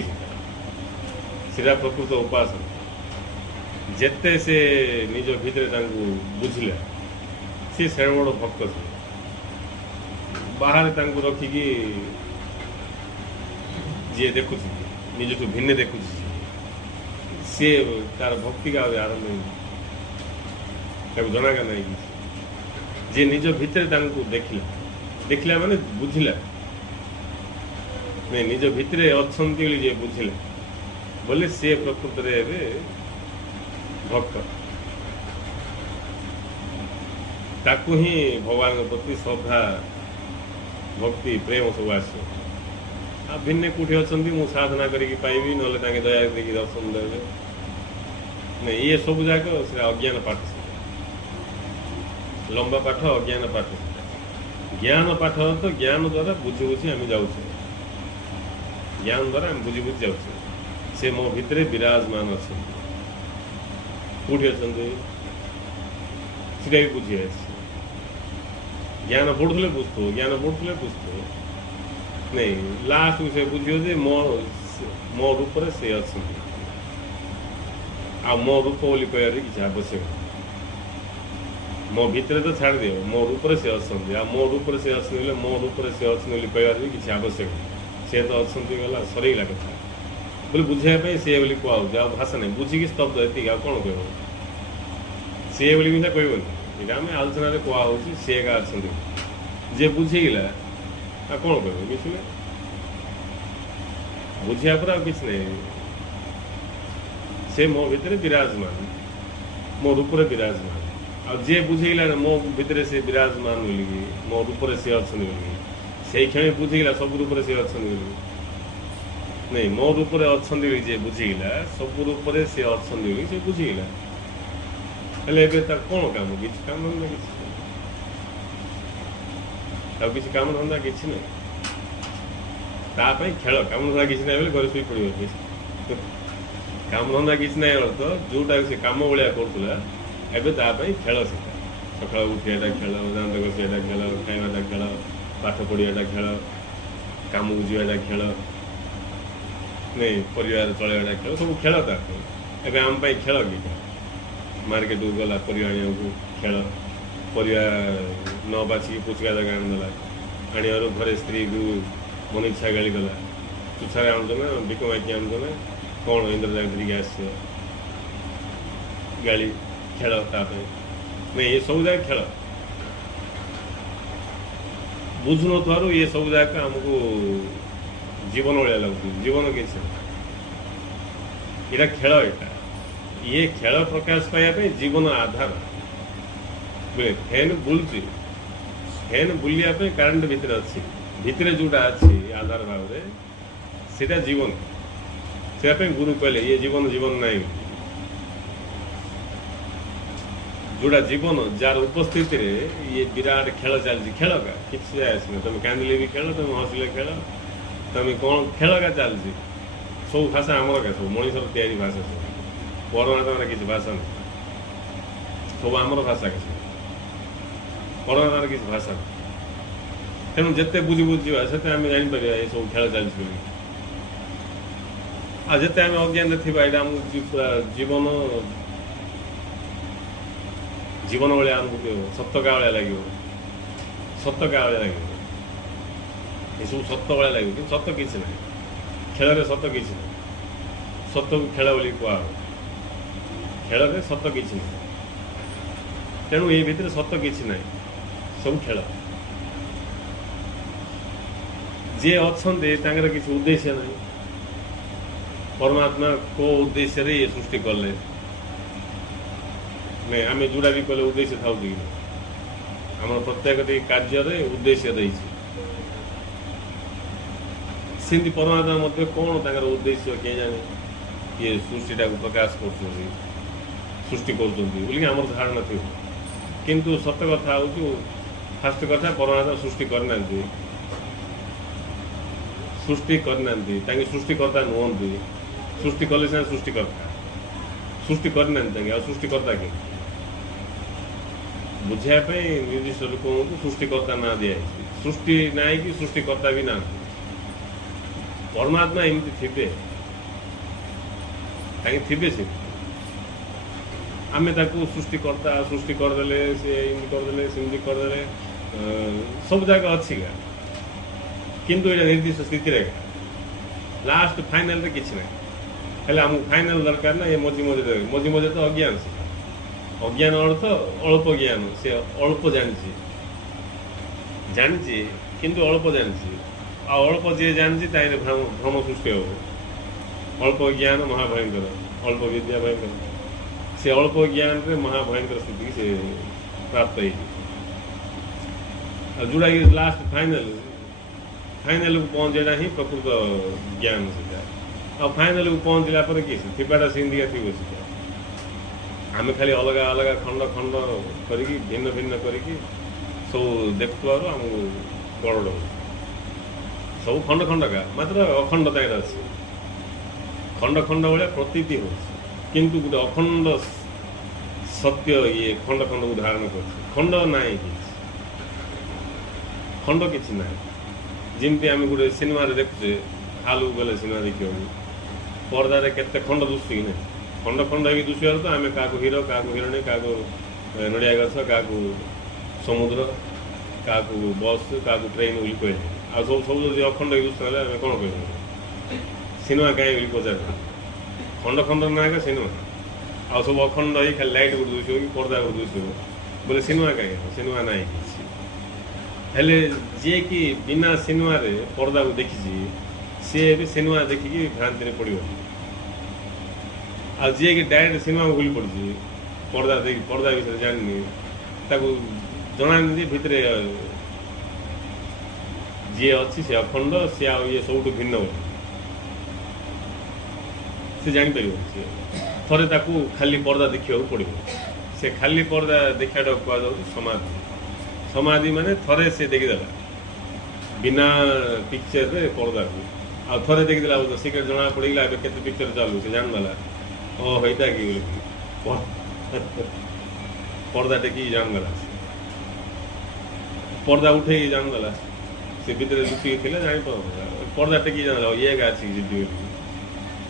सीटा प्रकृत उपासना जेते से निज भितर बुझला सी से बड़ भक्त से बाहर रखिकी जी देखु निज ठू भिन्न देखु सी तार भक्ति का आरंभ जनागा नहीं जी निज भितर देखला देखला माने बुझला नहीं निज भितर अच्छा जे बुझला बोले सी प्रकृत भक्त ताकू ही भगवान प्रति श्रद्धा भक्ति प्रेम सब आस भिन्न कौटी अच्छा मुझे साधना करके पाइबी ना दया देखिए दर्शन देवे नहीं ये सब जाक से अज्ञान पाठ लंबा पाठ अज्ञान पाठ ज्ञान पाठ तो ज्ञान द्वारा बुझी बुझी आम जाऊँ ज्ञान द्वारा आम बुझी बुझी जाऊँ से मो भितर विराजमान अच्छा कौटी अच्छा भी बुझी ज्ञान बढ़ुले बुझत ज्ञान बढ़ुले बुझत नहीं लास्ट से बुझे जे मो रूप से अच्छा आ मो रूप बोली कह किसी आवश्यक मो भितर तो छाड़ दियो मो रूप से अच्छा आ मो रूप से अच्छे मो रूप से अच्छे कह किसी आवश्यक सी तो अच्छा गला सरला कथा बोले बुझापी सी बोली कहूँ आ भाषा नहीं बुझिकी स्तब्ध ये कौन कह सी बोली कहबनी ଏଇଟା ଆମେ ଆଲୋଚନାରେ କୁହାହେଉଛି ସେ ଏକା ଅଛନ୍ତି ଯିଏ ବୁଝିଗଲା ଆଉ କ'ଣ କହିବ କିଛି ନାହିଁ ବୁଝିବା ପରେ ଆଉ କିଛି ନାହିଁ ସେ ମୋ ଭିତରେ ବିରାଜମାନ ମୋ ରୂପରେ ବିରାଜମାନ ଆଉ ଯିଏ ବୁଝିଗଲା ମୋ ଭିତରେ ସେ ବିରାଜମାନ ବୋଲିକି ମୋ ରୂପରେ ସେ ଅଛନ୍ତି ବୋଲିକି ସେଇ କ୍ଷଣି ବୁଝିଗଲା ସବୁ ରୂପରେ ସେ ଅଛନ୍ତି ବୋଲି ନାଇଁ ମୋ ରୂପରେ ଅଛନ୍ତି ବୋଲି ଯିଏ ବୁଝିଗଲା ସବୁ ରୂପରେ ସେ ଅଛନ୍ତି ବୋଲି ସେ ବୁଝିଗଲା ହେଲେ ଏବେ ତାର କ'ଣ କାମ କିଛି କାମ ଧନ୍ଦା କିଛି ଆଉ କିଛି କାମ ଧନ୍ଦା କିଛି ନାହିଁ ତା ପାଇଁ ଖେଳ କାମ ଧନ୍ଦା କିଛି ନାହିଁ ବୋଲି ଘରେ ଶୋଇ ପଡ଼ିବ କାମ ଧନ୍ଦା କିଛି ନାହିଁ ଅର୍ଥ ଯେଉଁଟା ସେ କାମ ଭଳିଆ କରୁଥିଲା ଏବେ ତା ପାଇଁ ଖେଳ ସେଟା ସକାଳୁ ଉଠିବାଟା ଖେଳ ଦାନ୍ତ ଘଷିବାଟା ଖେଳ ଖାଇବାଟା ଖେଳ ପାଠ ପଢ଼ିବାଟା ଖେଳ କାମକୁ ଯିବାଟା ଖେଳ ନାଇଁ ପରିବାର ଚଳାଇବାଟା ଖେଳ ସବୁ ଖେଳ ତା ପାଇଁ ଏବେ ଆମ ପାଇଁ ଖେଳ କି ମାର୍କେଟକୁ ଗଲା ପରିବା ଆଣିବାକୁ ଖେଳ ପରିବା ନ ବାଛିକି ପୁଚକା ଜାଗା ଆଣିଦେଲା ଆଣିବାରୁ ଘରେ ସ୍ତ୍ରୀକୁ ମନ ଇଚ୍ଛା ଗାଳି ଗଲା ତୁଛାରେ ଆଣୁଛ ନା ବିକ ମାଇକି ଆଣୁଛ ନା କ'ଣ ଇନ୍ଦ୍ର ଜାଗା ଧରିକି ଆସିଛ ଗାଳି ଖେଳ ତା ପାଇଁ ନାଇଁ ଏସବୁ ଜାଗା ଖେଳ ବୁଝୁନଥିବାରୁ ଏ ସବୁ ଯାକ ଆମକୁ ଜୀବନ ଭଳିଆ ଲାଗୁଛି ଜୀବନ କିଛି ଏଇଟା ଖେଳ ଏଇଟା ଇଏ ଖେଳ ପ୍ରକାଶ ପାଇବା ପାଇଁ ଜୀବନ ଆଧାର ଫ୍ୟାନ୍ ବୁଲୁଛି ଫ୍ୟାନ୍ ବୁଲିବା ପାଇଁ କରେଣ୍ଟ ଭିତରେ ଅଛି ଭିତରେ ଯେଉଁଟା ଅଛି ଆଧାର ଭାବରେ ସେଇଟା ଜୀବନ ସେଇଟା ପାଇଁ ଗୁରୁ କହିଲେ ଇଏ ଜୀବନ ଜୀବନ ନାହିଁ ଯେଉଁଟା ଜୀବନ ଯାହାର ଉପସ୍ଥିତିରେ ଇଏ ବିରାଟ ଖେଳ ଚାଲିଛି ଖେଳ କା କିଛି ଆସିନି ତମେ କାନ୍ଦିଲେ ବି ଖେଳ ତମେ ହସିଲେ ଖେଳ ତମେ କ'ଣ ଖେଳ କା ଚାଲିଛି ସବୁ ଭାଷା ଆମର କା ସବୁ ମଣିଷର ତିଆରି ଭାଷା ସବୁ ପରମାତ୍ମାର କିଛି ଭାଷା ନାହିଁ ସବୁ ଆମର ଭାଷା କା ସବୁ ପରମାତ୍ମାର କିଛି ଭାଷା ନାହିଁ ତେଣୁ ଯେତେ ବୁଝି ବୁଝିବା ସେତେ ଆମେ ଜାଣିପାରିବା ଏସବୁ ଖେଳ ଚାଲିଛି ବୋଲି ଆଉ ଯେତେ ଆମେ ଅଜ୍ଞାନରେ ଥିବା ଏଇଟା ଆମକୁ ପୁରା ଜୀବନ ଜୀବନ ଭଳିଆ ଆମକୁ ସତକା ଭଳିଆ ଲାଗିବ ସତକା ଭଳିଆ ଲାଗିବ ଏସବୁ ସତ ଭଳିଆ ଲାଗିବ କିନ୍ତୁ ସତ କିଛି ନାହିଁ ଖେଳରେ ସତ କିଛି ନାହିଁ ସତକୁ ଖେଳ ବୋଲି କୁହାହବ ଖେଳରେ ସତ କିଛି ନାହିଁ ତେଣୁ ଏଇ ଭିତରେ ସତ କିଛି ନାହିଁ ସବୁ ଖେଳ ଯିଏ ଅଛନ୍ତି ତାଙ୍କର କିଛି ଉଦ୍ଦେଶ୍ୟ ନାହିଁ ପରମାତ୍ମା କେଉଁ ଉଦ୍ଦେଶ୍ୟରେ ଇଏ ସୃଷ୍ଟି କଲେ ନାଇଁ ଆମେ ଯେଉଁଟା ବି କଲେ ଉଦ୍ଦେଶ୍ୟ ଥାଉଛି କି ଆମର ପ୍ରତ୍ୟେକଟି କାର୍ଯ୍ୟରେ ଉଦ୍ଦେଶ୍ୟ ଦେଇଛି ସେମିତି ପରମାତ୍ମା ମଧ୍ୟ କ'ଣ ତାଙ୍କର ଉଦ୍ଦେଶ୍ୟ କିଏ ଜାଣେ କିଏ ସୃଷ୍ଟିଟାକୁ ପ୍ରକାଶ କରୁଛନ୍ତି ସୃଷ୍ଟି କରୁଛନ୍ତି ବୋଲିକି ଆମର ଧାରଣା ଥିବ କିନ୍ତୁ ସତ କଥା ହେଉଛି ଫାଷ୍ଟ କଥା ପରମାତ୍ମା ସୃଷ୍ଟି କରିନାହାନ୍ତି ତାଙ୍କେ ସୃଷ୍ଟିକର୍ତ୍ତା ନୁହନ୍ତି ସୃଷ୍ଟି କଲେ ସିନା ସୃଷ୍ଟିକର୍ତ୍ତା ସୃଷ୍ଟି କରିନାହାନ୍ତି ତାଙ୍କେ ଆଉ ସୃଷ୍ଟିକର୍ତ୍ତା କି ବୁଝିବା ପାଇଁ ନିର୍ଦ୍ଦିଷ୍ଟ ଲୋକଙ୍କୁ ସୃଷ୍ଟିକର୍ତ୍ତା ନାଁ ଦିଆଯାଇଛି ସୃଷ୍ଟି ନାହିଁ କି ସୃଷ୍ଟିକର୍ତ୍ତା ବି ନାହାନ୍ତି ପରମାତ୍ମା ଏମିତି ଥିବେ ତାଙ୍କେ ଥିବେ ସେ ଆମେ ତାକୁ ସୃଷ୍ଟିକର୍ତ୍ତା ସୃଷ୍ଟି କରିଦେଲେ ସେ ଏମିତି କରିଦେଲେ ସେମିତି କରିଦେଲେ ସବୁ ଜାଗା ଅଛି ଗା କିନ୍ତୁ ଏଇଟା ନିର୍ଦ୍ଦିଷ୍ଟ ସ୍ଥିତିରେ ଲାଷ୍ଟ ଫାଇନାଲରେ କିଛି ନାହିଁ ହେଲେ ଆମକୁ ଫାଇନାଲ ଦରକାର ନା ଏ ମଝି ମଝିରେ ତ ଅଜ୍ଞାନ ସେ ଅଜ୍ଞାନ ଅର୍ଥ ଅଳ୍ପ ଜ୍ଞାନ ସେ ଅଳ୍ପ ଜାଣିଛି କିନ୍ତୁ ଅଳ୍ପ ଜାଣିଛି ଆଉ ଅଳ୍ପ ଯିଏ ଜାଣିଛି ତାହିଁରେ ଭ୍ରମ ସୃଷ୍ଟି ହେବ ଅଳ୍ପ ଜ୍ଞାନ ମହାଭୟଙ୍କର ଅଳ୍ପ ବିଦ୍ୟା ଭୟଙ୍କର ସେ ଅଳ୍ପ ଜ୍ଞାନରେ ମହାଭୟଙ୍କର ସ୍ଥିତିକି ସେ ପ୍ରାପ୍ତ ହେଇଛି ଆଉ ଯେଉଁଟାକି ଲାଷ୍ଟ ଫାଇନାଲକୁ ପହଞ୍ଚିବାଟା ହିଁ ପ୍ରକୃତ ଜ୍ଞାନ ସେଟା ଆଉ ଫାଇନାଲକୁ ପହଞ୍ଚିଲା ପରେ କି ଥିବାଟା ସେମିତିକା ଥିବ ସେଟା ଆମେ ଖାଲି ଅଲଗା ଅଲଗା ଖଣ୍ଡ ଖଣ୍ଡ କରିକି ଭିନ୍ନ ଭିନ୍ନ କରିକି ସବୁ ଦେଖୁଥିବାରୁ ଆମକୁ ଗଡ଼ବଡ଼ ହେଉଛି ସବୁ ଖଣ୍ଡ ଖଣ୍ଡକା ମାତ୍ର ଅଖଣ୍ଡତା ଏଇଟା ଅଛି ଖଣ୍ଡ ଖଣ୍ଡ ଭଳିଆ ପ୍ରତୀତି ହେଉଛି କିନ୍ତୁ ଗୋଟେ ଅଖଣ୍ଡ ସତ୍ୟ ଇଏ ଖଣ୍ଡ ଖଣ୍ଡକୁ ଧାରଣ କରୁଛି ଖଣ୍ଡ ନାହିଁ କିଛି ଖଣ୍ଡ କିଛି ନାହିଁ ଯେମିତି ଆମେ ଗୋଟେ ସିନେମାରେ ଦେଖୁଛେ ହାଲକୁ ଗଲେ ସିନେମା ଦେଖିବାକୁ ପରଦାରେ କେତେ ଖଣ୍ଡ ଦୁଶୁଛି କି ନାହିଁ ଖଣ୍ଡ ଖଣ୍ଡ ହେଇକି ଦୁଶିବାରୁ ତ ଆମେ କାହାକୁ ହିରୋ କାହାକୁ ହିରୋଇନ୍ କାହାକୁ ନଡ଼ିଆ ଗଛ କାହାକୁ ସମୁଦ୍ର କାହାକୁ ବସ୍ କାହାକୁ ଟ୍ରେନ୍ ବୋଲି କହିଲେ ଆଉ ସବୁ ଯଦି ଅଖଣ୍ଡ ହେଇକି ଦୁଶୁଥିଲେ ଆମେ କ'ଣ କହିବୁ ସିନେମା କାହିଁ ବୋଲି ପଚାର ଖଣ୍ଡ ଖଣ୍ଡ ନା ଏକା ସିନେମା ଆଉ ସବୁ ଅଖଣ୍ଡ ହେଇ ଖାଲି ଲାଇଟ୍ ଗୋଟେ ଦୁଶିବ କି ପର୍ଦା ଗୋଟେ ଦୁଶିବ बोले सिनेमा कहीं सिनेमा नहीं किसी हेले जी कि बिना सिनेमा रे पर्दा को देखी सी भी सिनेमा देखिकी भ्रांति में पड़ो आ जी कि डायरेक्ट सिनेमा को भूल पड़ी पर्दा देखी पर्दा विषय जानी जनानी भितर जी अच्छी से अखंड सी ये सब भिन्न हो सी जापर सी थे ताकू खाली पर्दा देखा पड़ो से खाली पर्दा देखाटा कहुच्छे समाधि समाधि माने थरे से देखीदेला बिना पिक्चर रे पर्दा को आ थे देखीदेला तो सीक्रेट जना पड़ेगा के पिक्चर चालू से जानदेला ओ होता कि पर्दा टेक जानदेला पर्दा उठे जानदेला से भितर लुचि थे जापर पर्दा टेक जानदेला ये गाची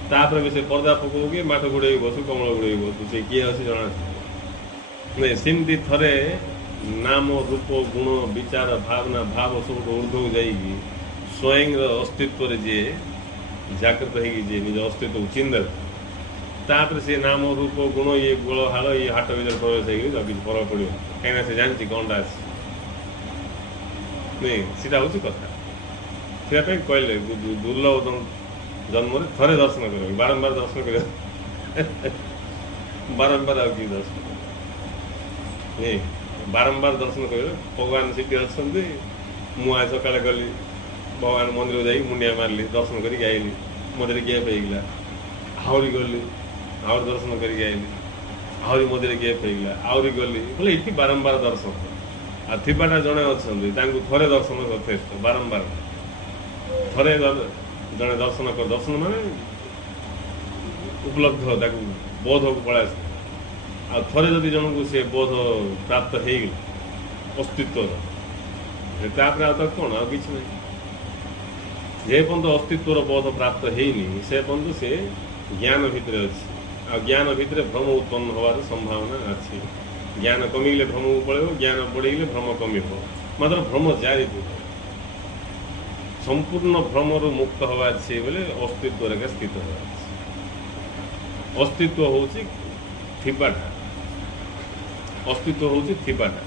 तापर भी से पर्दा पकौकी माठ गुड़े बसु कमल गुड़े बसु से किए अच्छे जना नहीं सेमती थे नाम रूप गुण विचार भावना भाव सब ऊर्ध्व जाइए स्वयं अस्तित्व जी जागृत हो निज अस्तित्व चिंता तापर से नाम रूप गुण ये गोल हाल ये हाट भर प्रवेश हो किसी फरक पड़ो कहीं से जानती कौनटा अच्छे नहीं सीटा हूँ कथा से कहले दुर्लभ जन्म थे दर्शन कर बारंबार दर्शन कर बारंबार आ कि दर्शन नहीं बारंबार दर्शन कर भगवान सीटी अच्छा मुझे सका गली भगवान मंदिर जा मुंडिया मारली दर्शन करके आईली मदे गैप होगा आहरी गली आहरी दर्शन करके आईली आहरी मदे गैप होगा आहरी गली बोले ये बारंबार दर्शन आ थीटा जड़े अच्छा थे दर्शन यथेष्ट बारंबार थे जड़े दर्शन कर दर्शन माने उपलब्ध बोध को पड़ा आ थे जदि जन को सी बोध प्राप्त हो अस्तित्व तापर आ कौन आ कि जे पर्यंत अस्तित्वर बोध प्राप्त होनी से पर्यंत से ज्ञान भितर अच्छे आ ज्ञान भितर भ्रम उत्पन्न होवार संभावना अच्छी ज्ञान कमिले भ्रम को पड़े ज्ञान बढ़े भ्रम कम मात्र भ्रम जारी थी संपूर्ण भ्रमर मुक्त हवा अच्छे बोले अस्तित्व रेखा स्थित हवा अस्तित्व हूँ थीपाटा अस्तित्व हूँ थीपाटा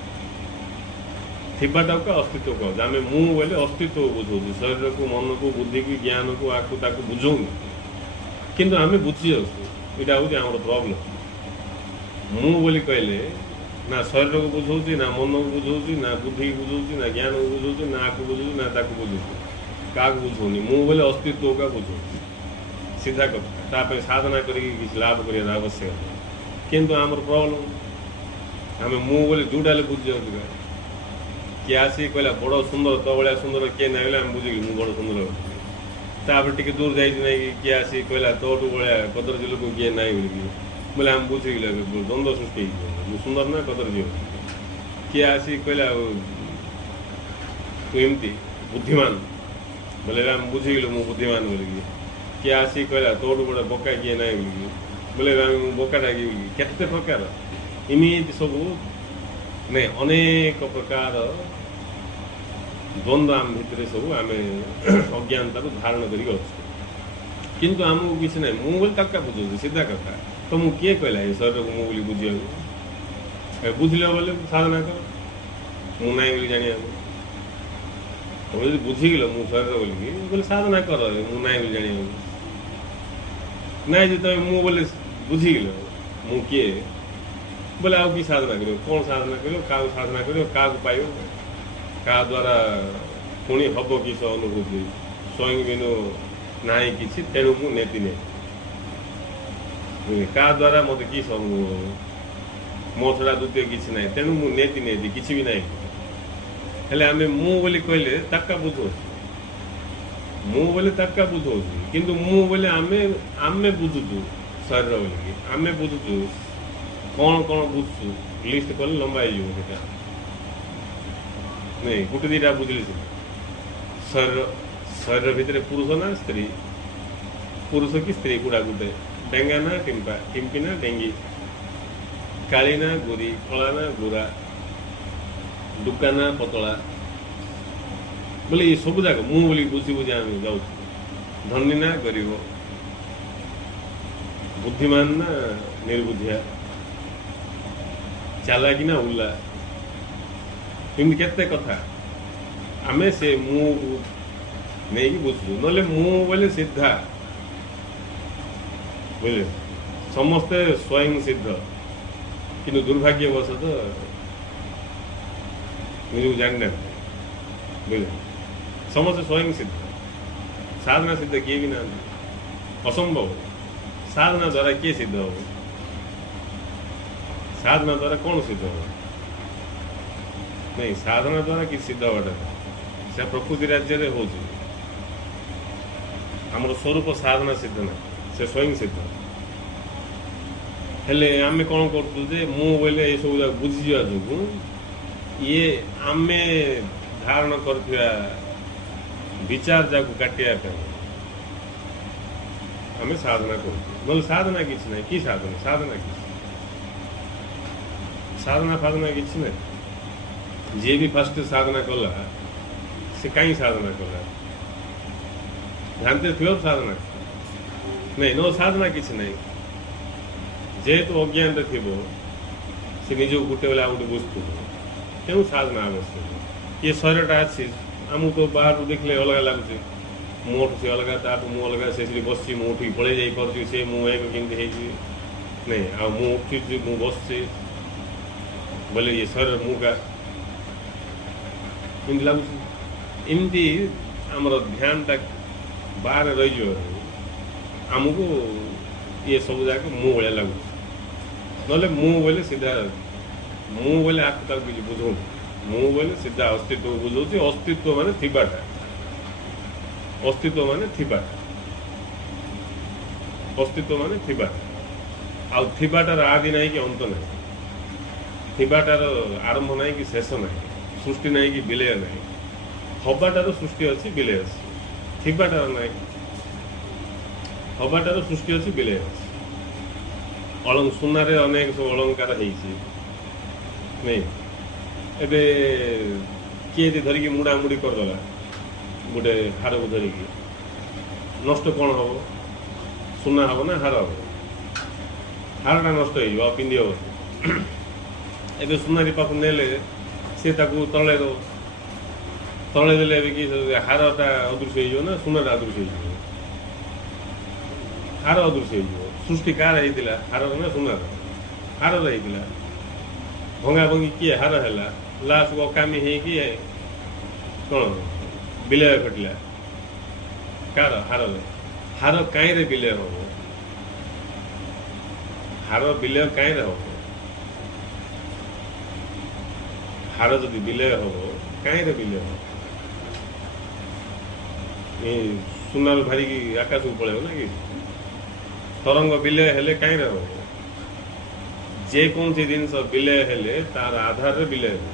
थीपाटा का अस्तित्व कह आम मु बोले अस्तित्व बुझाऊ शरीर को मन को बुद्धि को ज्ञान को आकु ताकू बुझाऊनी किंतु आम बुझी जाऊँ यहाँ हूँ आम प्रॉब्लम मु बोली कहले ना शरीर को बुझाऊँ ना मन को बुझाऊँ ना बुद्धि को बुझाऊँ ना ज्ञान को बुझाऊँ ना आकु बुझाऊँ ना ताकू बुझाऊँ क्या बुझाऊनी मु बोले अस्तित्व का बुझाऊ सीधा कथा साधना करके लाभ कर आवश्यक किंतु आमर प्रॉब्लम आम मु बोले जोटा बुझी जाऊँ किए आसिक कहला बड़ सुंदर तो भाया सुंदर किए ना आम बुझे मुझे बड़ सुंदर तापर टे दूर जाए किए आसिक कहला तोटू भाया कदर लोक किए ना बोले आम बुझे द्वंद्व सृष्टि मुझे सुंदर ना कदर झील किए आसिक कहला तू एमती बुद्धिमान बोले आम बुझीगलु मु बुद्धिमान बोलिकी किए आसिक कहला तोटू बड़ा बोका किए ना बोले बोकाटा केते प्रकार इमिति सब नहीं अनेक प्रकार द्वंद्व आम भितर सब आम अज्ञानता को धारण कर किंतु आमको किसी ना मुझे बोले तक बुझे सीधा कथा तो मुझे किए कहला शरीर को मुझे बुझे बुझल बोले साधना कर मु ना जाना तुम बुझीगल मु शरीर बोलिकी बोले साधना कर मु ना जाना ना जो तुम मु बोले बुझीगल मु किए बोले आउ कि साधना करो कौन साधना करो क्या साधना करो क्या पाइब क्या द्वारा पुणी हम किस अनुभूति स्वयं बिनु ना कि तेणु मु नेति क्या द्वारा मत किस अनुभव मो छड़ा द्वितीय किसी ना तेणु मु नेति नेति किसी भी ना हेले आम मु बोली कहले ताका बुझौ मु बोले ताका बुझौ किंतु मु बोले आमे बुझुचु शरीर बोलिकी आमे बुझुचु कौन कौन बुझु लिस्ट कले लंबा हो नहीं गोटे दीटा बुझे शरीर शरीर भितर पुरुष ना स्त्री पुरुष कि स्त्री गुड़ा गोटे डेंगा ना टिंपा टिंपी ना डेंगी काली ना गोरी कला ना गोरा दुका ना पतला बोले ये सब जाक मु बोली बुझी बुझी आम जाऊ धनी ना गरीब बुद्धिमान ना निर्बुद्धिया चालाकी ना उल्ला ଏମିତି କେତେ କଥା ଆମେ ସେ ମୁଁ ନେଇକି ବୁଝୁଛୁ। ନହେଲେ ମୁଁ ବୋଲେ ସିଧା, ବୁଝିଲେ, ସମସ୍ତେ ସ୍ୱୟଂ ସିଦ୍ଧ, କିନ୍ତୁ ଦୁର୍ଭାଗ୍ୟବଶତଃ ନିଜକୁ ଜାଣିନାହାନ୍ତି, ବୁଝିଲେ। ସମସ୍ତେ ସ୍ୱୟଂ ସିଦ୍ଧ, ସାଧନା ସିଦ୍ଧ କିଏ ବି ନାହାନ୍ତି, ଅସମ୍ଭବ। ସାଧନା ଦ୍ୱାରା କିଏ ସିଦ୍ଧ ହବ? ସାଧନା ଦ୍ୱାରା କ'ଣ ସିଦ୍ଧ ହବ? ନାଇଁ, ସାଧନା ଦ୍ୱାରା କିଛି ସିଦ୍ଧ ହବାଟା ସେ ପ୍ରକୃତି ରାଜ୍ୟରେ ହେଉଛି। ଆମର ସ୍ୱରୂପ ସାଧନା ସିଦ୍ଧ ନାହିଁ, ସେ ସ୍ୱୟଂ ସିଦ୍ଧ। ହେଲେ ଆମେ କ'ଣ କରୁଛୁ ଯେ ମୁଁ ବୋଇଲେ ଏସବୁ ଯାକ ବୁଝିଯିବା ଯୋଗୁଁ ଇଏ ଆମେ ଧାରଣ କରିଥିବା ବିଚାର ଯାକୁ କାଟିବା ପାଇଁ ଆମେ ସାଧନା କରୁଛୁ। ନହେଲେ ସାଧନା କିଛି ନାହିଁ। କି ସାଧନା? ସାଧନା କିଛି ସାଧନା ଫାଧନା କିଛି ନାହିଁ। ଯିଏ ବି ଫାଷ୍ଟ ସାଧନା କଲା ସେ କାହିଁ ସାଧନା କଲା? ଜାଣିତେ ଥିବ ସାଧନା ନାଇଁ, ନ ସାଧନା କିଛି ନାହିଁ। ଯେହେତୁ ଅଜ୍ଞାନରେ ଥିବ ସେ ନିଜକୁ ଗୋଟେ ବେଲେ ଆଉ ଗୋଟେ ବୁଝୁଥିବ, ତେଣୁ ସାଧନା ଆବଶ୍ୟକ। ଇଏ ଶରୀରଟା ଅଛି, ଆମକୁ ତ ବାହାରୁ ଦେଖିଲେ ଅଲଗା ଲାଗୁଛି। ମୋଠୁ ସେ ଅଲଗା, ତାଠୁ ମୁଁ ଅଲଗା। ସେ ସେଠି ବସିଛି, ମୁଁ ଉଠିକି ପଳେଇ ଯାଇପାରୁଛି, ସେ ମୁଁ ଏକ କେମିତି ହେଇଛି ନାଇଁ। ଆଉ ମୁଁ ଉଠିଛି, ମୁଁ ବସିଛି ବୋଲେ ଇଏ ଶରୀର ମୁଁ କା ଏମିତି ଲାଗୁଛି। ଏମିତି ଆମର ଧ୍ୟାନଟା ବାହାରେ ରହିଯିବାରୁ ଆମକୁ ଇଏ ସବୁ ଯାକ ମୁଁ ଭଳିଆ ଲାଗୁଛି। ନହେଲେ ମୁଁ ବୋଇଲେ ସିଧା, ମୁଁ ବୋଇଲେ ଆକୁ ତାକୁ କିଛି ବୁଝଉନି। ମୁଁ ବୋଇଲେ ସିଧା ଅସ୍ତିତ୍ୱକୁ ବୁଝଉଛି। ଅସ୍ତିତ୍ୱ ମାନେ ଥିବାଟା, ଅସ୍ତିତ୍ୱ ମାନେ ଥିବାଟା, ଅସ୍ତିତ୍ୱ ମାନେ ଥିବାଟା। ଆଉ ଥିବାଟାର ଆଦି ନାହିଁ କି ଅନ୍ତ ନାହିଁ, ଥିବାଟାର ଆରମ୍ଭ ନାହିଁ କି ଶେଷ ନାହିଁ, ସୃଷ୍ଟି ନାହିଁ କି ବିଲୟ ନାହିଁ। ହବାଟାର ସୃଷ୍ଟି ଅଛି, ବିଲୟ ଅଛି। ଥିବାଟାର ନାହିଁ। ହବାଟାର ସୃଷ୍ଟି ଅଛି, ବିଲୟ ଅଛି। ସୁନାରେ ଅନେକ ସବୁ ଅଳଙ୍କାର ହେଇଛି ନାଇଁ। ଏବେ କିଏ ଯଦି ଧରିକି ମୁଡ଼ାମୁଡ଼ି କରିଦେଲା ଗୋଟେ ହାରକୁ ଧରିକି, ନଷ୍ଟ କ'ଣ ହବ? ସୁନା ହବ ନା ହାର ହବ? ହାରଟା ନଷ୍ଟ ହେଇଯିବ, ଆଉ ପିନ୍ଧି ହବ। ଏବେ ସୁନାରୀ ପାଖକୁ ନେଲେ ସେ ତାକୁ ତଳେ ଦେବ। ତଳେ ଦେଲେ ଏବେ କି ହାରଟା ଅଦୃଶ୍ୟ ହେଇଯିବ ନା ସୁନାଟା ଅଦୃଶ୍ୟ ହେଇଯିବ? ହାର ଅଦୃଶ୍ୟ ହେଇଯିବ। ସୃଷ୍ଟି କାହାର ହେଇଥିଲା? ହାରର ନା ସୁନାର? ହାରର ହେଇଥିଲା। ଭଙ୍ଗା ଭଙ୍ଗି କିଏ? ହାର ହେଲା। ଲାଷ୍ଟକୁ ଅକାମୀ ହେଇକି କ'ଣ ବିଲୟ ଘଟିଲା? କାହାର? ହାରର। ହାର କାହିଁରେ ବିଲୟ ହବ? ହାର ବିଲୟ କାହିଁରେ ହବ? ହାର ଯଦି ବିଲୟ ହବ, କାହିଁରେ ବିଲୟ ହବ? ସୁନାରୁ ଭାରିକି ଆକାଶକୁ ପଳେଇବ ନା କି? ତରଙ୍ଗ ବିଲୟ ହେଲେ କାହିଁରେ ହବ? ଯେକୌଣସି ଜିନିଷ ବିଲୟ ହେଲେ ତାର ଆଧାରରେ ବିଲୟ ହେବ।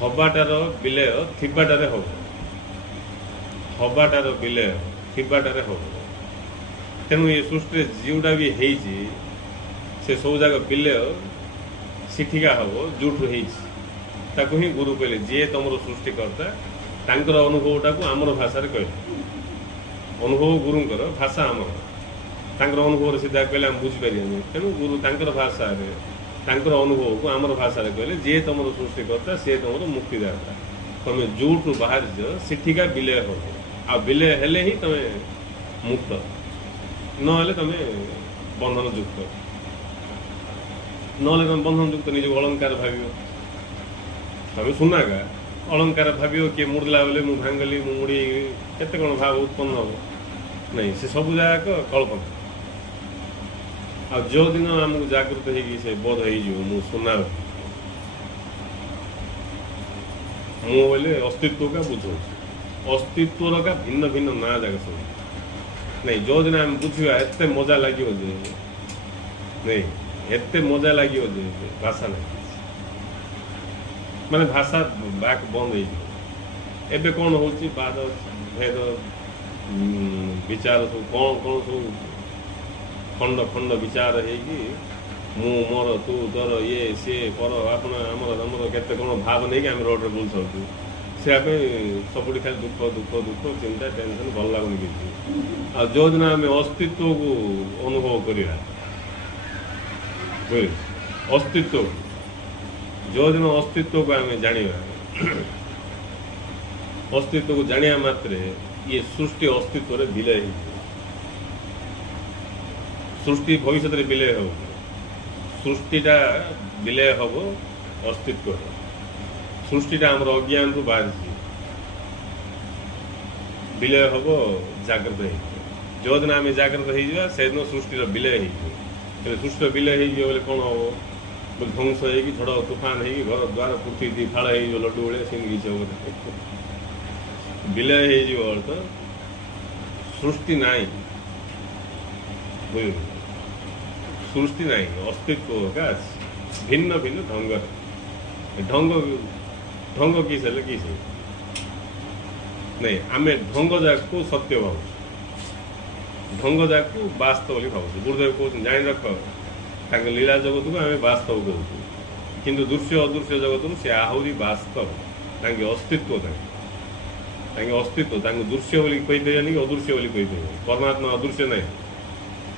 ହବାଟାର ବିଲୟ ଥିବାଟାରେ ହବ। ହବାଟାର ବିଲୟ ଥିବାଟାରେ ହବ। ତେଣୁ ଏ ସୃଷ୍ଟିରେ ଯେଉଁଟା ବି ହେଇଛି ସେ ସବୁ ଯାକ ବିଲୟ ଶିଠିକା ହବ ଯେଉଁଠୁ ହେଇଛି। ତାକୁ ହିଁ ଗୁରୁ କହିଲେ। ଯିଏ ତମର ସୃଷ୍ଟିକର୍ତ୍ତା ତାଙ୍କର ଅନୁଭବଟାକୁ ଆମର ଭାଷାରେ କହିଲେ। ଅନୁଭବ ଗୁରୁଙ୍କର, ଭାଷା ଆମର। ତାଙ୍କର ଅନୁଭବରେ ସିଧା କହିଲେ ଆମେ ବୁଝିପାରିବାନି। ତେଣୁ ଗୁରୁ ତାଙ୍କର ଭାଷାରେ, ତାଙ୍କର ଅନୁଭବକୁ ଆମର ଭାଷାରେ କହିଲେ ଯିଏ ତମର ସୃଷ୍ଟିକର୍ତ୍ତା ସିଏ ତମର ମୁକ୍ତିଦାତା। ତମେ ଯେଉଁଠୁ ବାହାରିଛ ସେଠିକା ବିଲୟ ହବ। ଆଉ ବିଲୟ ହେଲେ ହିଁ ତମେ ମୁକ୍ତ, ନହେଲେ ତମେ ବନ୍ଧନ ଯୁକ୍ତ। ନହେଲେ ତମେ ବନ୍ଧନ ଯୁକ୍ତ ନିଜକୁ ଅଳଙ୍କାର ଭାବିବ। ତମେ ସୁନାକା ଅଳଙ୍କାର ଭାବିବ। କିଏ ମୁଡ଼ିଲା ବେଲେ ମୁଁ ଭାଙ୍ଗଲି, ମୁଁ ମୁଡ଼ି, କେତେ କ'ଣ ଭାବ ଉତ୍ପନ୍ନ ହବ ନାଇଁ? ସେ ସବୁ ଯାକ କଳ୍ପନା। ଆଉ ଯେଉଁଦିନ ଆମକୁ ଜାଗୃତ ହେଇକି ସେ ବୋଧ ହେଇଯିବ ମୁଁ ସୁନା, ମୁଁ ବୋଇଲେ ଅସ୍ତିତ୍ୱକା ବୁଝଉଛି। ଅସ୍ତିତ୍ୱର କା ଭିନ୍ନ ଭିନ୍ନ ନାଁ ଯାକ ସବୁ ନାଇଁ। ଯେଉଁଦିନ ଆମେ ବୁଝିବା ଏତେ ମଜା ଲାଗିବ ଯେ ନାଇଁ, ଏତେ ମଜା ଲାଗିବ ଯେ ଭାଷା ନାହିଁ। ମାନେ ଭାଷା ବାକ୍ ବନ୍ଦ ହେଇଯିବ। ଏବେ କ'ଣ ହେଉଛି? ବାଦ ଭେଦ ବିଚାର ସବୁ କ'ଣ କ'ଣ ସବୁ ଖଣ୍ଡ ଖଣ୍ଡ ବିଚାର ହେଇକି ମୁଁ ମୋର, ତୁ ତୋର, ଇଏ ସିଏ, ପର ଆପଣ, ଆମର ଆମର କେତେ କ'ଣ ଭାବ ନେଇକି ଆମେ ରୋଡ଼ରେ ବୁଲୁଛୁ। ସେୟା ପାଇଁ ସବୁଠି ଖାଲି ଦୁଃଖ ଦୁଃଖ ଦୁଃଖ, ଚିନ୍ତା, ଟେନସନ୍, ଭଲ ଲାଗୁନି କିଛି। ଆଉ ଯେଉଁଦିନ ଆମେ ଅସ୍ତିତ୍ୱକୁ ଅନୁଭବ କରିବା, ଅସ୍ତିତ୍ୱକୁ जो दिन अस्तित्व को आम जाना अस्तित्व को जाना मात्रे ये सृष्टि अस्तित्व रे विलय हो सृष्टि भविष्य रे विलय हो सृष्टिटा विलय हम अस्तित्व सृष्टिटा आम अज्ञान को बाहरी विलय हम जागृत जो दिन आम जागृत हो दिन सृष्टिर विलय हो सृष्टि विलय हो कौन हम ध्वंस हो झड़ तूफान हो घर द्वार पृथ्वी दिफाड़ हो लड्डू भाई सेमती किसी हम विलय हो सृष्टि नाई सृष्टि नाई अस्तित्व का भिन्न भिन्न ढंग ढंग ढंग किस किस नहीं आम ढंग जाक को सत्य भाव ढंग जाक को वास्तव भाव गुरुदेव कह जान रख लीला जगत को आम वास्तव कहूँ किंतु दृश्य अदृश्य जगत से आहरी वास्तव अस्तित्व अस्तित्व दृश्य बोली कहीपर कि अदृश्य बोली कहीपर परमात्मा अदृश्य ना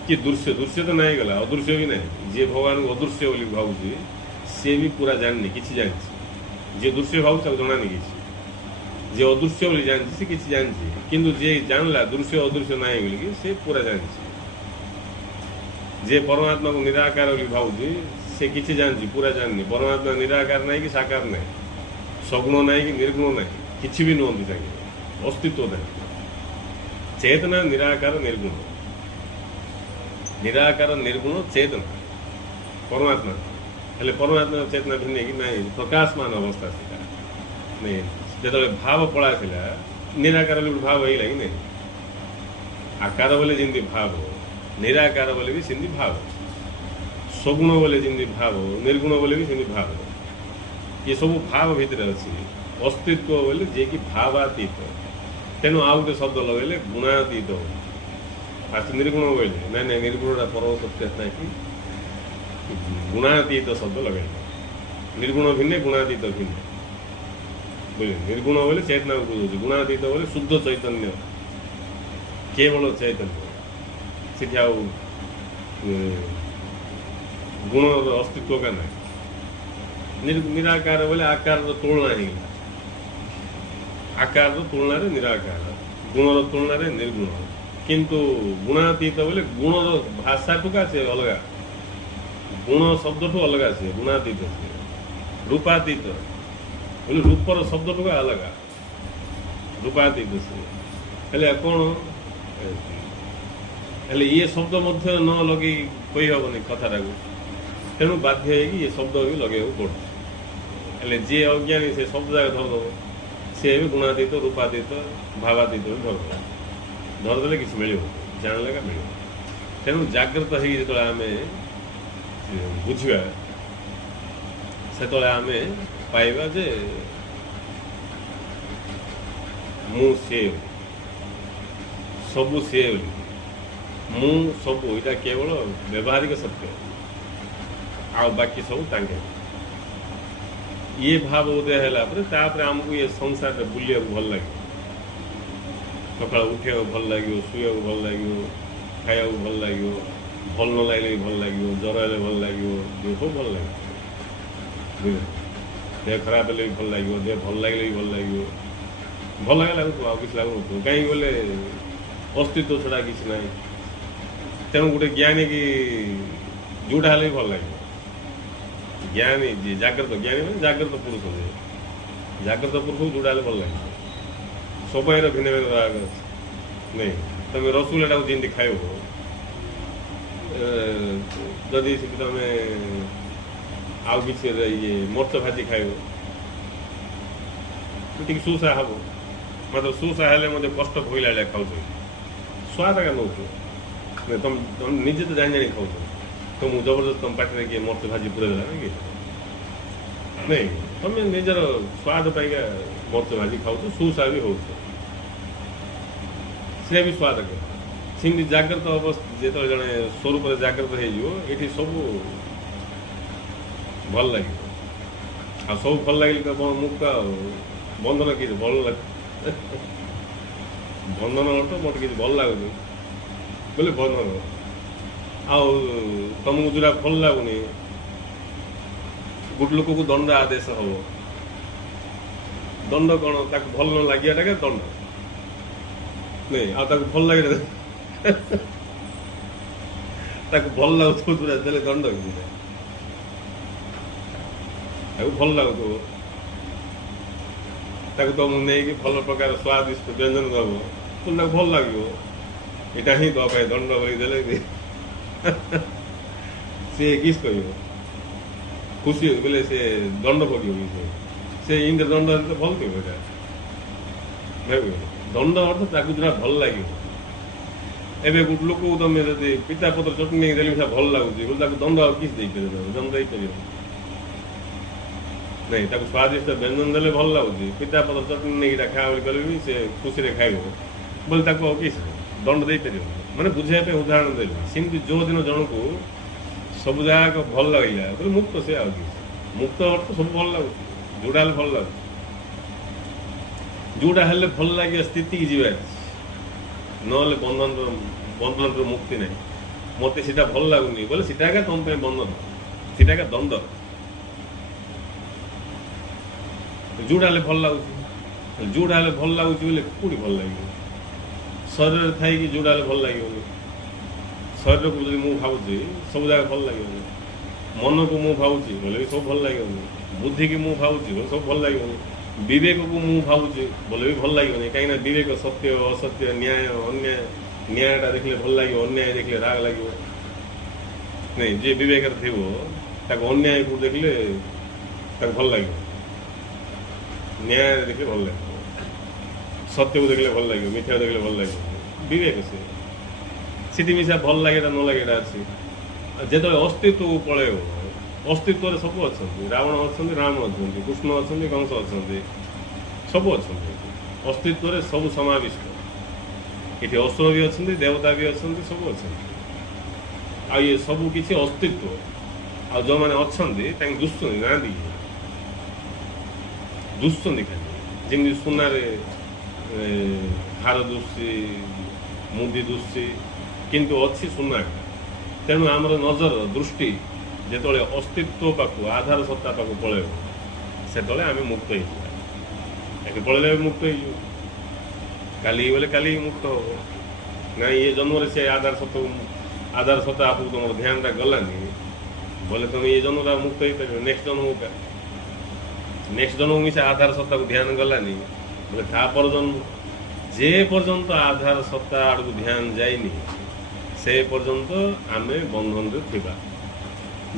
कि दृश्य दृश्य तो नहीं गला अदृश्य भी नहीं जी भगवान को अदृश्य बोली भावुँ सी भी पूरा जाननी कि जानी जी दृश्य भाव जनानी कि जे अदृश्य बोली जानी से किसी जानी किंतु जे जानला दृश्य अदृश्य नहीं बोलिकी से पूरा जानी जे परमात्मा को निराकार बोली भावुँ से किसी जानी पूरा जाननी परमात्मा निराकार नहीं कि साकार नहीं सगुण नहीं कि निर्गुण नहीं किसी भी नुहति अस्तित्व नहीं चेतना निराकार निर्गुण निराकार निर्गुण चेतना परमात्मा हेले परमात्मा चेतना भिन्न कि नहीं प्रकाशमान अवस्था से नहीं जो भाव पड़ा निराकार बोले भाव है कि नहीं आकार बोले जमी भाव निराकार बोले भी सेमती भाव सगुण बोले जमी भाव निर्गुण बोले भी सेमती भाव ये सब भाव भितर अच्छी अस्तित्व बोले जे कि भावातीत तेणु आउ गोटे शब्द लगे गुणातीत फास्ट निर्गुण बोले ना ना निर्गुणटा परम सत्य ना कि गुणातीत शब्द लगे निर्गुण भिन्न गुणातीत भिन्न बुझे निर्गुण बोले चेतना को बुझे गुणातीत बोले शुद्ध चैतन्य केवल चैतन्य से गुण अस्तित्व का ना निराकार बोले आकार तुलना ही आकार तुलना रे निराकार गुण तुलना रे निर्गुण किंतु गुणातीत बोले गुण भाषा टू का से अलग गुण शब्द ठू अलग से गुणातीत से रूपातीत बोले रूपर शब्द टू का अलग रूपातीत से हेले कौन हेले ये शब्द मध्य न लगे कही हेनी कथाटा को तेणु बाध्य ये शब्द भी लगे पड़े जे अज्ञानी से शब्द जाक धरद सी भी गुणातीत रूपातीत भावातीत धरदे किसी मिल जानले का मिल तेणु जागृत हो जो आम बुझा से आम पाइबा जे मु सी सबू सी मु सबू यहाँ केवल व्यवहारिक सत्य आ बाकी सब तांके ये भाव उदय है आमको ये संसार बुलिया भल लगे सका उठा भल लगे शुआ भल लगे खाया भल लगे भल न लगे भल लगे ज्वर हेल्ले भल लगे देह सब भल लगे देह खराब हेल्ले भल लगे देह भल लगे भी भल लगे भल लगे लगुव आ कि लगुन कहीं बोले अस्तित्व छड़ा किसी ना तेणु गोटे ज्ञानी की जोटा हेल्ले भल लगे ज्ञानी जी जागृत ज्ञानी मैंने जागृत पुरुष जागृत पुरुष जोड़ा भल लगे समय भिन्न भिन्न राग नहीं तुम रसगुल्ला जमी खाइब जदि तुम आउ कि ये मर्च भाजी खाइब टी सुसा हम मतलब सुसा हेल्ले मत कष्ट भोगला भाया खाऊ स्वाद का नौ तुम निजे तो जानी जानी खाऊ तो मुझे जबरदस्त तुम पाटे किए मर्च भाजी पूरे देला कि नहीं तुम निजर स्वाद पाइका मर्च भाजी खाऊ सुसा भी हो भी स्वाद सेमती जागृत अवस्था जो जड़े स्वरूप जागृत हो सब भल लगे आ सब भल लगे मुख बंधन कि भल लगे बंधन अर्थ मत कि भल लगुनि बोले बंधन आउ तुमको जोड़ा भल लगुनि गोटे लोक को दंड आदेश हम दंड कौन ताक भल न लगियाटा के दंड नहीं आ भल लगे भल लगुला देले दंड भल लगुव तुम नहीं भल प्रकार स्वादिष्ट व्यंजन दब तुम भल लगे यहाँ ही दे दंड बोले सी किस कह खुशी बोले से दंड पकड़ से इंद्र दंड तो भल कह दंड अर्थ ताकू जो भल लगे एवं गोटे लोक तुम जब पिता पत्र चटनी नहीं देली भल लगुच दंड आ किस दंड दे पार नहीं स्वादिष्ट व्यंजन देले भल लगुच पिता पत्र चटनी नहीं खा बोली भी से खुशी खाइब बोले किस दंड दे पार मैंने बुझाई उदाहरण देली सेमती जो दिन जन को सब जगह भल लगेगा बोले मुक्त से मुक्त अर्थ सब भल लगुच जोड़ा भल लगुच जोड़ा हेल्ले भल लगे स्थिति की जीवा ना बंधन मुक्ति ना मत सीटा भल लगुनि बोले सीटा तुम बंधन सीटा दंड जोड़ा भल लगुच जोड़ा भल लगुच बोले कौटी भल लगे शरीर थी जोड़ा भल लगे शरीर को जब मुझे भावुँ सब जगह भल लगे मन को मुझे भावुँ बोले सब भल लगे बुद्धि की मुझे भावुँ बोले सब भल लगे विवेक को मुझे भावुँ बोले भी भल लगे कहीं विवेक सत्य असत्य न्याय अन्याय न्यायटा देखले भल लगे अन्याय देखले राग लगे नहीं जे विवेक थी अन्याय को देखले भल लगे न्याय देखले भल लगे सत्य को देखले भल लगे मिथ्या देखले भल लगे विवेक से सीटी मिशा भल लगे न लगे अच्छी जो अस्तित्व को पलैब अस्तित्व सब अच्छा रावण अच्छा राम अच्छा कृष्ण अच्छा कंस अच्छा सब अच्छा अस्तित्व सब समाविष्ट ये असुर भी अच्छा देवता भी अच्छा सब अच्छा आ ये सब किसी अस्तित्व आ जो मैंने अच्छा दुष्ट ना दी दुष्ट खाली जमी सुनार हार दुष्टी मुदी दुष्टी किंतु अच्छी सुना तेणु आमर नजर दृष्टि जो अस्तित्व पाक आधार सत्ता पाक पलैब से आम मुक्त हो पलैले मुक्त हो काली बोले काली मुक्त हम ना ये जन्म से आधार सत्ता आप तुम ध्यानटा गलानी बोले तुम ये जन्म मुक्त हो पार नेक्स्ट जन्म का नेक्स्ट जन्म मिसा आधार सत्ता को ध्यान गलानी बोले तापर जन्म जे पर्यंत आधार सत्ता आड़ को ध्यान जाइनी से पर्यंत आम बंधन रे थिबा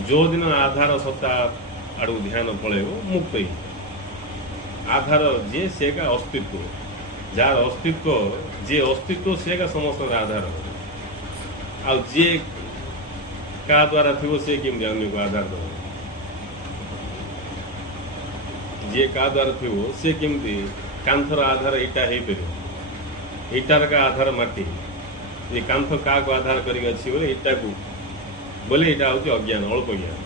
जो दिन आधार सत्ता आड़ ध्यान पलैब मुक्त ही आधार जे से का अस्तित्व जार अस्तित्व जे अस्तित्व से का समस्त आधार आ जे का द्वारा थी से केमती अन्य को आधार दे जे का द्वारा थी से केमती कांथर आधार इटा हो पार इटार का आधार माटी ये कांथ क्या को आधार करके बोले इटा को बोले यहाँ हूँ अज्ञान अल्प ज्ञान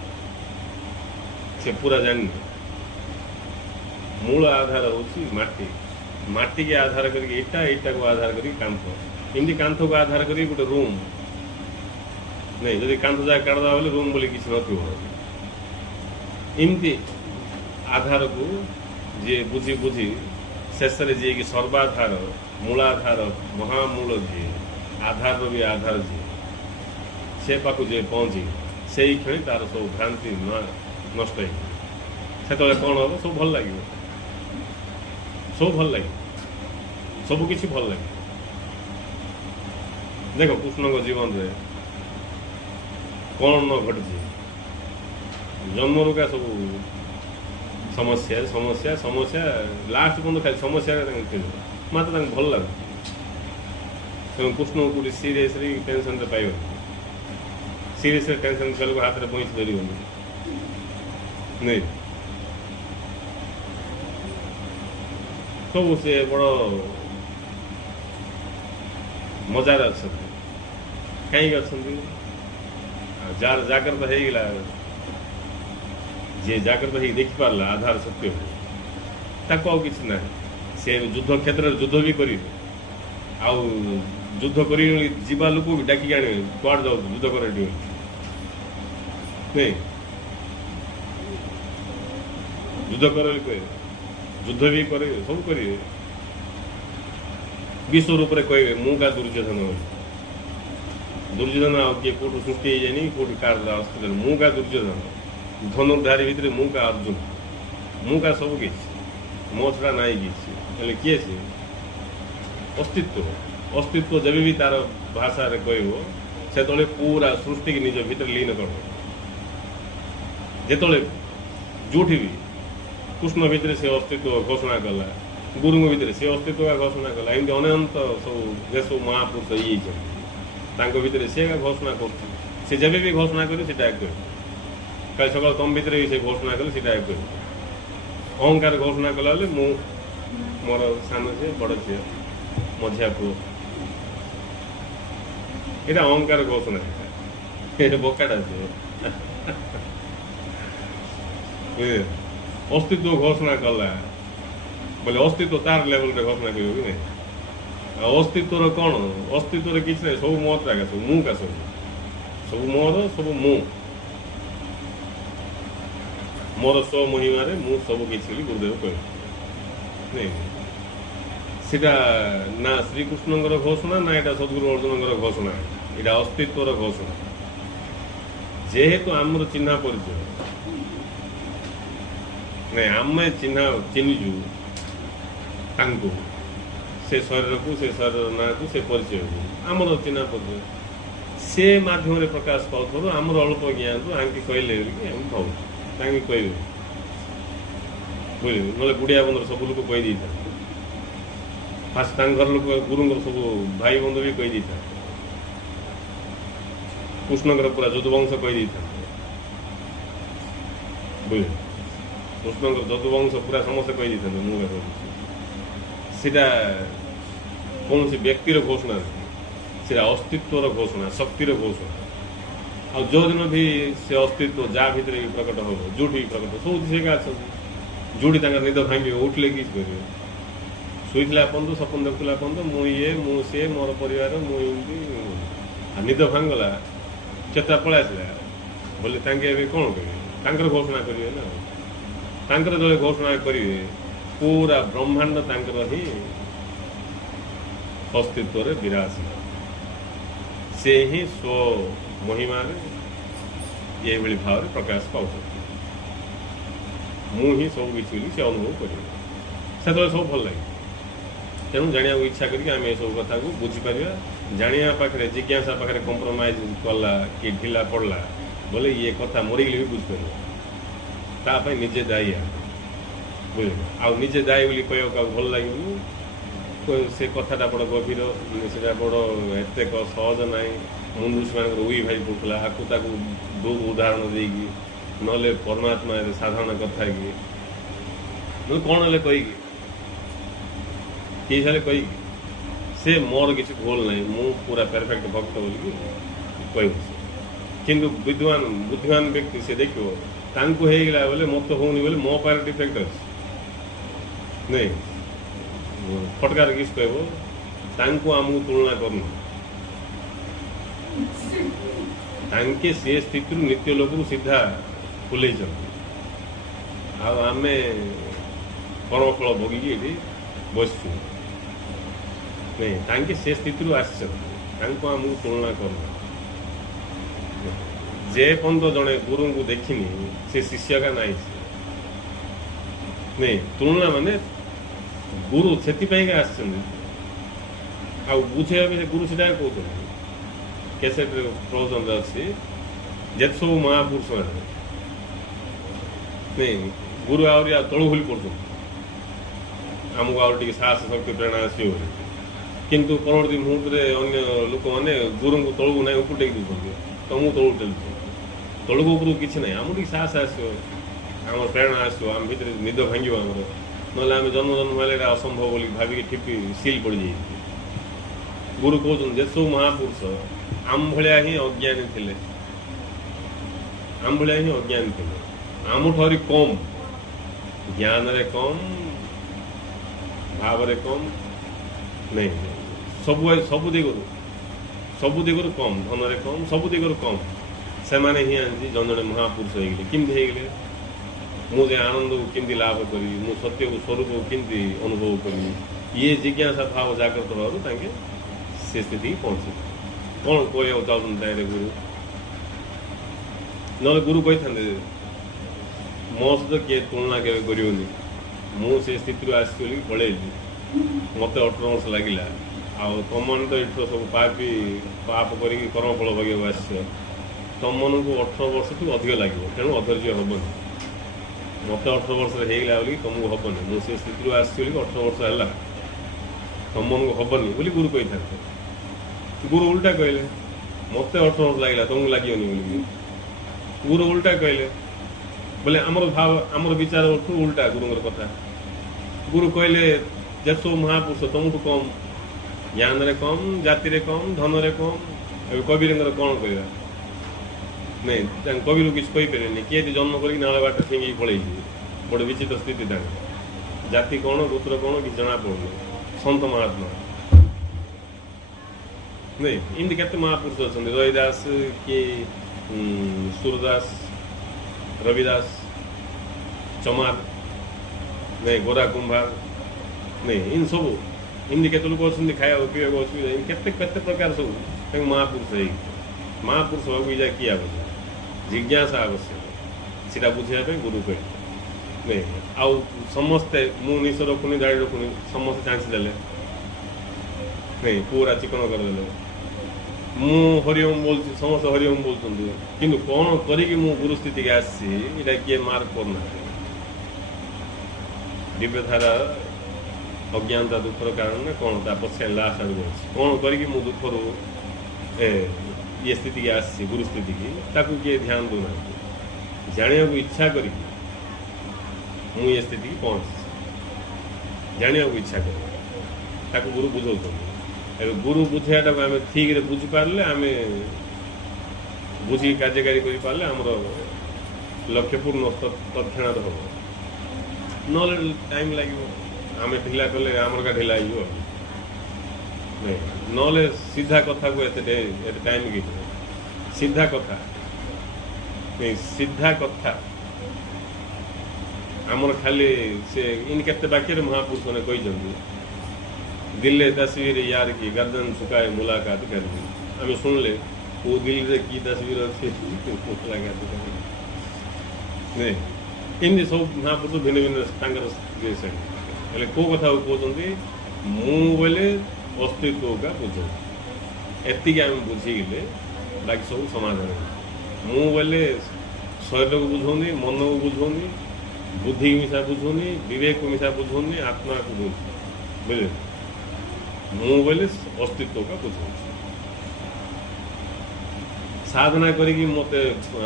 से पूरा जानी मूल आधार हूँ माटी माटी के आधार करके इटा इटा को आधार करके कांथ एमती कांथ को आधार करके गोटे रूम नहीं जब कांथ जगह काटदा बोले रूम बोले किसी नमती आधार को जी बुझी बुझी शेष जी कि सर्वाधार मूलाधार महामूल जी आधार भी आधार जी से पाक जे पहुँची से ही क्षण तार सब भ्रांति नष्ट हो कौन हम सब भल लगे सब भल लगे सब किसी भल लगे देख कृष्ण जीवन रे कौन न घटी जन्म रुका सब समस्या समस्या समस्या लास्ट पर्यटन खाली समस्या मात्र भल लगे कृष्ण को सीरियसली टेंशन तो पाइब सीरियसली टेंशन कल हाथ में पहुँच धर नहीं सब से बड़ मजार अच्छा कहीं अच्छा जार जागृत होगा जे जागृत हो देखी पारा आधार सत्य ताको आउ किसी ना से युद्ध क्षेत्र में युद्ध भी कर युद्ध कर जीवा लोक भी डाक आने कड़ जाऊ युद्ध कर नहीं युद्ध कर कहे युद्ध भी करे सब करेंगे विश्व रूप से कहे मु का दुर्योधन दुर्योधन आ किए कौटू सृष्टि जाए कौटी कार अस्तित्व मु का दुर्योधन धनुर्धारी भितर मु का अर्जुन मु का सब किसी मो छड़ा ना कि किए सी अस्तित्व जब भी तार भाषा कह से पूरा सृष्टि की निज भितर लीन कर जिते जोठी भी कृष्ण भितर से अस्तित्व घोषणा कला गुरु भितर से अस्तित्व का घोषणा कला एमती अनंत सब जे सब महापुरुष ये भितर सी का घोषणा कर जब भी घोषणा करे कल सकाल तुम भितर भी से घोषणा कले कर अहंकार घोषणा कला मु मोर सान झी बड़ झी मझिया पुओ यहाँ अहंकार घोषणा बोकाटा झी अस्तित्व घोषणा कला बोले अस्तित्व तार लेवल रे घोषणा कर कि नहीं अस्तित्व कौन अस्तित्व किसी नहीं सब मोर का सब मु का सब मोर सब मोर स्व महिमा मु सब किसी गुरुदेव कह नहीं सीटा ना श्रीकृष्ण घोषणा ना यहाँ सद्गुरु अर्जुन घोषणा यहाँ अस्तित्वर घोषणा जेहेतु आमर चिन्ह परिचय नहीं आम चिन्ह चिन्हजु से शरीर को से शरीर ना को से परिचय को आमर चिन्ह परिचय से माध्यम प्रकाश पाऊँ आमर अल्प ज्ञान को आंकी कहले भाव कहे बुझे ना गुड़िया बंधर सब लोग कही फास्ट घर लोग गुरु सब भाई बंधु भी कही कृष्ण पूरा जदुवंश कही बुझे कृष्ण जदुवंश पूरा समस्त कही सीटा कौन सी व्यक्तिर घोषणा सीटा अस्तित्वर घोषणा शक्तिर घोषणा और जो दिन भी से अस्तित्व जहाँ भीतर भी प्रकट हो जो भी प्रकट सब से जोड़ी निद भांगे उठले कि शुईला पर्यंत सपन देखुला पर्यंत मुझे मोर परिवार मुझे निद भांगला चेता पलि आसला बोले कौन कहे घोषणा करेंगे ना जो घोषणा करेंगे पूरा ब्रह्मांड ही अस्तित्व विराज से ही स्व महिमा ये भाव प्रकाश पाऊ मुझे सब किसी से अनुभव कर सब भल लगे तेणु जाना इच्छा करके आम ये सब कथा को बुझीपर जाना पाखे जिज्ञासा पाखे कंप्रोमाइज कला कि ढिला पड़ला बोले ये कथा मरीगले भी बुझीपर तापाई निजे दायी बुझे आउ निजे दायी बोली कह भल लगे से कथाटा बड़ गभीर से बड़ एत सहज ना मुंड ऋषि मान उई भाई पड़ूला आपको दो उदाहरण देगी ना परमात्मा साधारण कथा कि कौन है कहीकि किए सारे कही से मोर किसी भूल ना मु पूरा परफेक्ट भक्त बोलिकी कह किंतु विद्वान बुद्धिमान व्यक्ति से देखो तांको हेगला बोले मत होनी बोले मो पार डिफेक्ट अच्छे नहीं फटकार किस कह तांको आमको तुलना करना तांके से स्थिति नित्य लोक सीधा फुले आम कर्मफल भोगिकी ये बसु नहीं तांके से स्थिति आमको तुलना करना जे पर्यंत जड़े गुरु को देखनी से शिष्य का नहीं नहीं तुलना माने गुरु से बुझे भी गुरु सीधा कहते कैसेट प्रवचन अच्छी जेत सब महापुरुष मैंने नहीं गुरु आहरी तलू खोली पड़ते आमको आगे साहस शक्ति प्रेरणा आसो किंतु परवर्ती मुहूर्त अन्य लोक मैंने गुरु को तलू ना ऊपर टेक दूसरे तुमको तलू टेलुच तलू ऊपर किसी ना आम साहस आसो आम प्रेरणा आसो आम भर निद भांग आमर ना आम जन्म जन्म है असंभव बोली भाविक ठिपी सील पड़ जाए गुरु कहते जे सब महापुरुष आम भाया ही अज्ञानी थे आम भाया ही अज्ञानी थे आम ठहरी कम ज्ञान रे कम भाव रे कम नहीं सब दिगरु कम धन रे कम सब दिगरु कम से माने ही जन जन महापुरुष हो गए किमती हो गए मुझे आनंद को किंदी लाभ करी मु सत्य को स्वरूप को किंदी अनुभव करी ये जिज्ञासा भाव जागृत हबारू तांके से स्थिति पहुंचे कौन कोई चाहते गुरु ना गुरु कही था मो सहित किए तुलना के करियोनी मुझे स्थिति आसली पलैली मत 18 वर्ष लगे तुम तो ये सब पापी पाप कर कर्म फल भोग आस तुम मन को 18 वर्ष ठूँ अधिक लगे तेणु अधर्य हेनी मत 18 वर्ष होगा तुमको हेनी मुझे स्थिति आसली 18 वर्ष है तुम मन को हेनी बोली गुरु कही था गुरु उल्टा कहले मत 18 वर्ष लगे तुमको लगे गुरु उल्टा कहले बोले आमर भाव आमर विचार उल्टा गुरुंर कथा गुरु कहले जसो महापुरुष तुमको कम ज्ञान रे कम जाति रे कम धन रे कम कबीर कौन कह नहीं कबीर किसी कहीपर किए जन्म कर नाला बाट फिंगी पड़े बड़े विचित्र स्थिति जाति कौन गोत्र कौन कि जना पड़े सत महात्मा नहीं इमती केते महापुरुष अच्छा रविदास कि सूरदास रविदास चमार नहीं गोरा कुंभार नहीं इन सब इमती केते लोग अच्छा खाया पीवा असुविधा केते केते प्रकार सब महापुरुष है महापुरुष भाव किए आवश्यक जिज्ञासा आवश्यक सीटा बुझापी गुरु कह नहीं आउ समस्ते मु निश रखुनी दाड़ी रखुनी समस्ते चांस देले नहीं पूरा चिकन करदे मु हरिओम बोल समस्त हरिओम बोलते किंतु कौन करी मु गुरु स्थिति के आसी किए मार्क करना दिव्यधारा अज्ञानता दुखर कारण कौन पछे लास्ट आड़ कौन करी मु दुखर ये स्थिति की आसी गुरु स्थिति की ताकू किए ध्यान दूना जानिया को इच्छा करी मु ये स्थिति की पहुँच जानिया को इच्छा कर ताकू गुरु बुझाऊँ गुरु बुझाटा को आम ठीक बुझी पारे आम बुझी कार्यकारी कर पारे आमर लक्ष्यपूर्ण तत्क्षणात हम ना टाइम लगे आम ढिला कले आमर का ढिला हो नहीं सीधा कथा को एते टाइम कि सीधा कथा नहीं सीधा कथा आमर खाली से इन केते बाक्य महापुरुष ने कही दिल तस्वीर यार की गर्दन झुकाए मुलाकात कर आम सुनले वो दिल रे की तस्वीर अच्छी मुलाकात कर नहीं इन सब महापुरुष भिन्न भिन्न कौ कथा कहते मु बोले अस्तित्व का बुझ एति आम बुझीगले बाकी सब समाधान मु बोले शरीर को बुझौनी मन को बुझौनी बुद्धि को मिशा बुझौनी विवेक को मिशा बुझौनी आत्मा को बुझ बुझे मु बोले अस्तित्व का बुझ साधना करी मत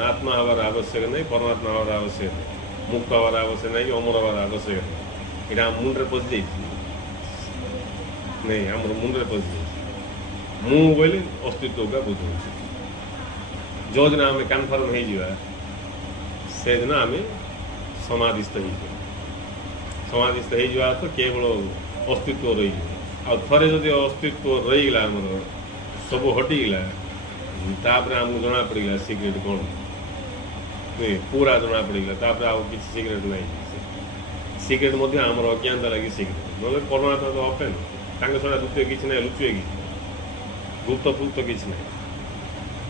आत्मा हबार आवश्यक नहीं परमात्मा हबार आवश्यक नहीं मुक्त हबार आवश्यक नहीं अमर हबार आवश्यक नहीं यहाँ मुंडे पशि नहीं आम मुंडे पशि मु बोले अस्तित्व का बुझ जो दिन आम कन्फर्म हो से दिन आम समाधिस्थ समाधिस्थ हो तो केवल अस्तित्व रही थे जदि अस्तित्व रहीगला आमर सब हटिगला तापर आमको जना पड़गला सिक्रेट कौन नहीं पूरा जना पड़गला आउ कि सिक्रेट नहीं सिक्रेट आमर अज्ञानता लगी सिक्रेट ना परमात्मा तो अपेन छड़ा द्वितीय किसी ना लुचुए कि गुप्त फुप्त किसी ना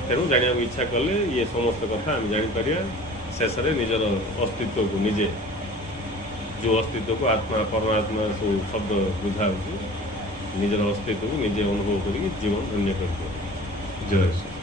तेणु जाना इच्छा कले ये समस्त कथा आम जापर शेष में निजर अस्तित्व को निजे जो अस्तित्व को आत्मा परमात्मा सब शब्द बुझा निजर अस्तित्व को निजे अनुभव कर जीवन धन्य कर जय श्री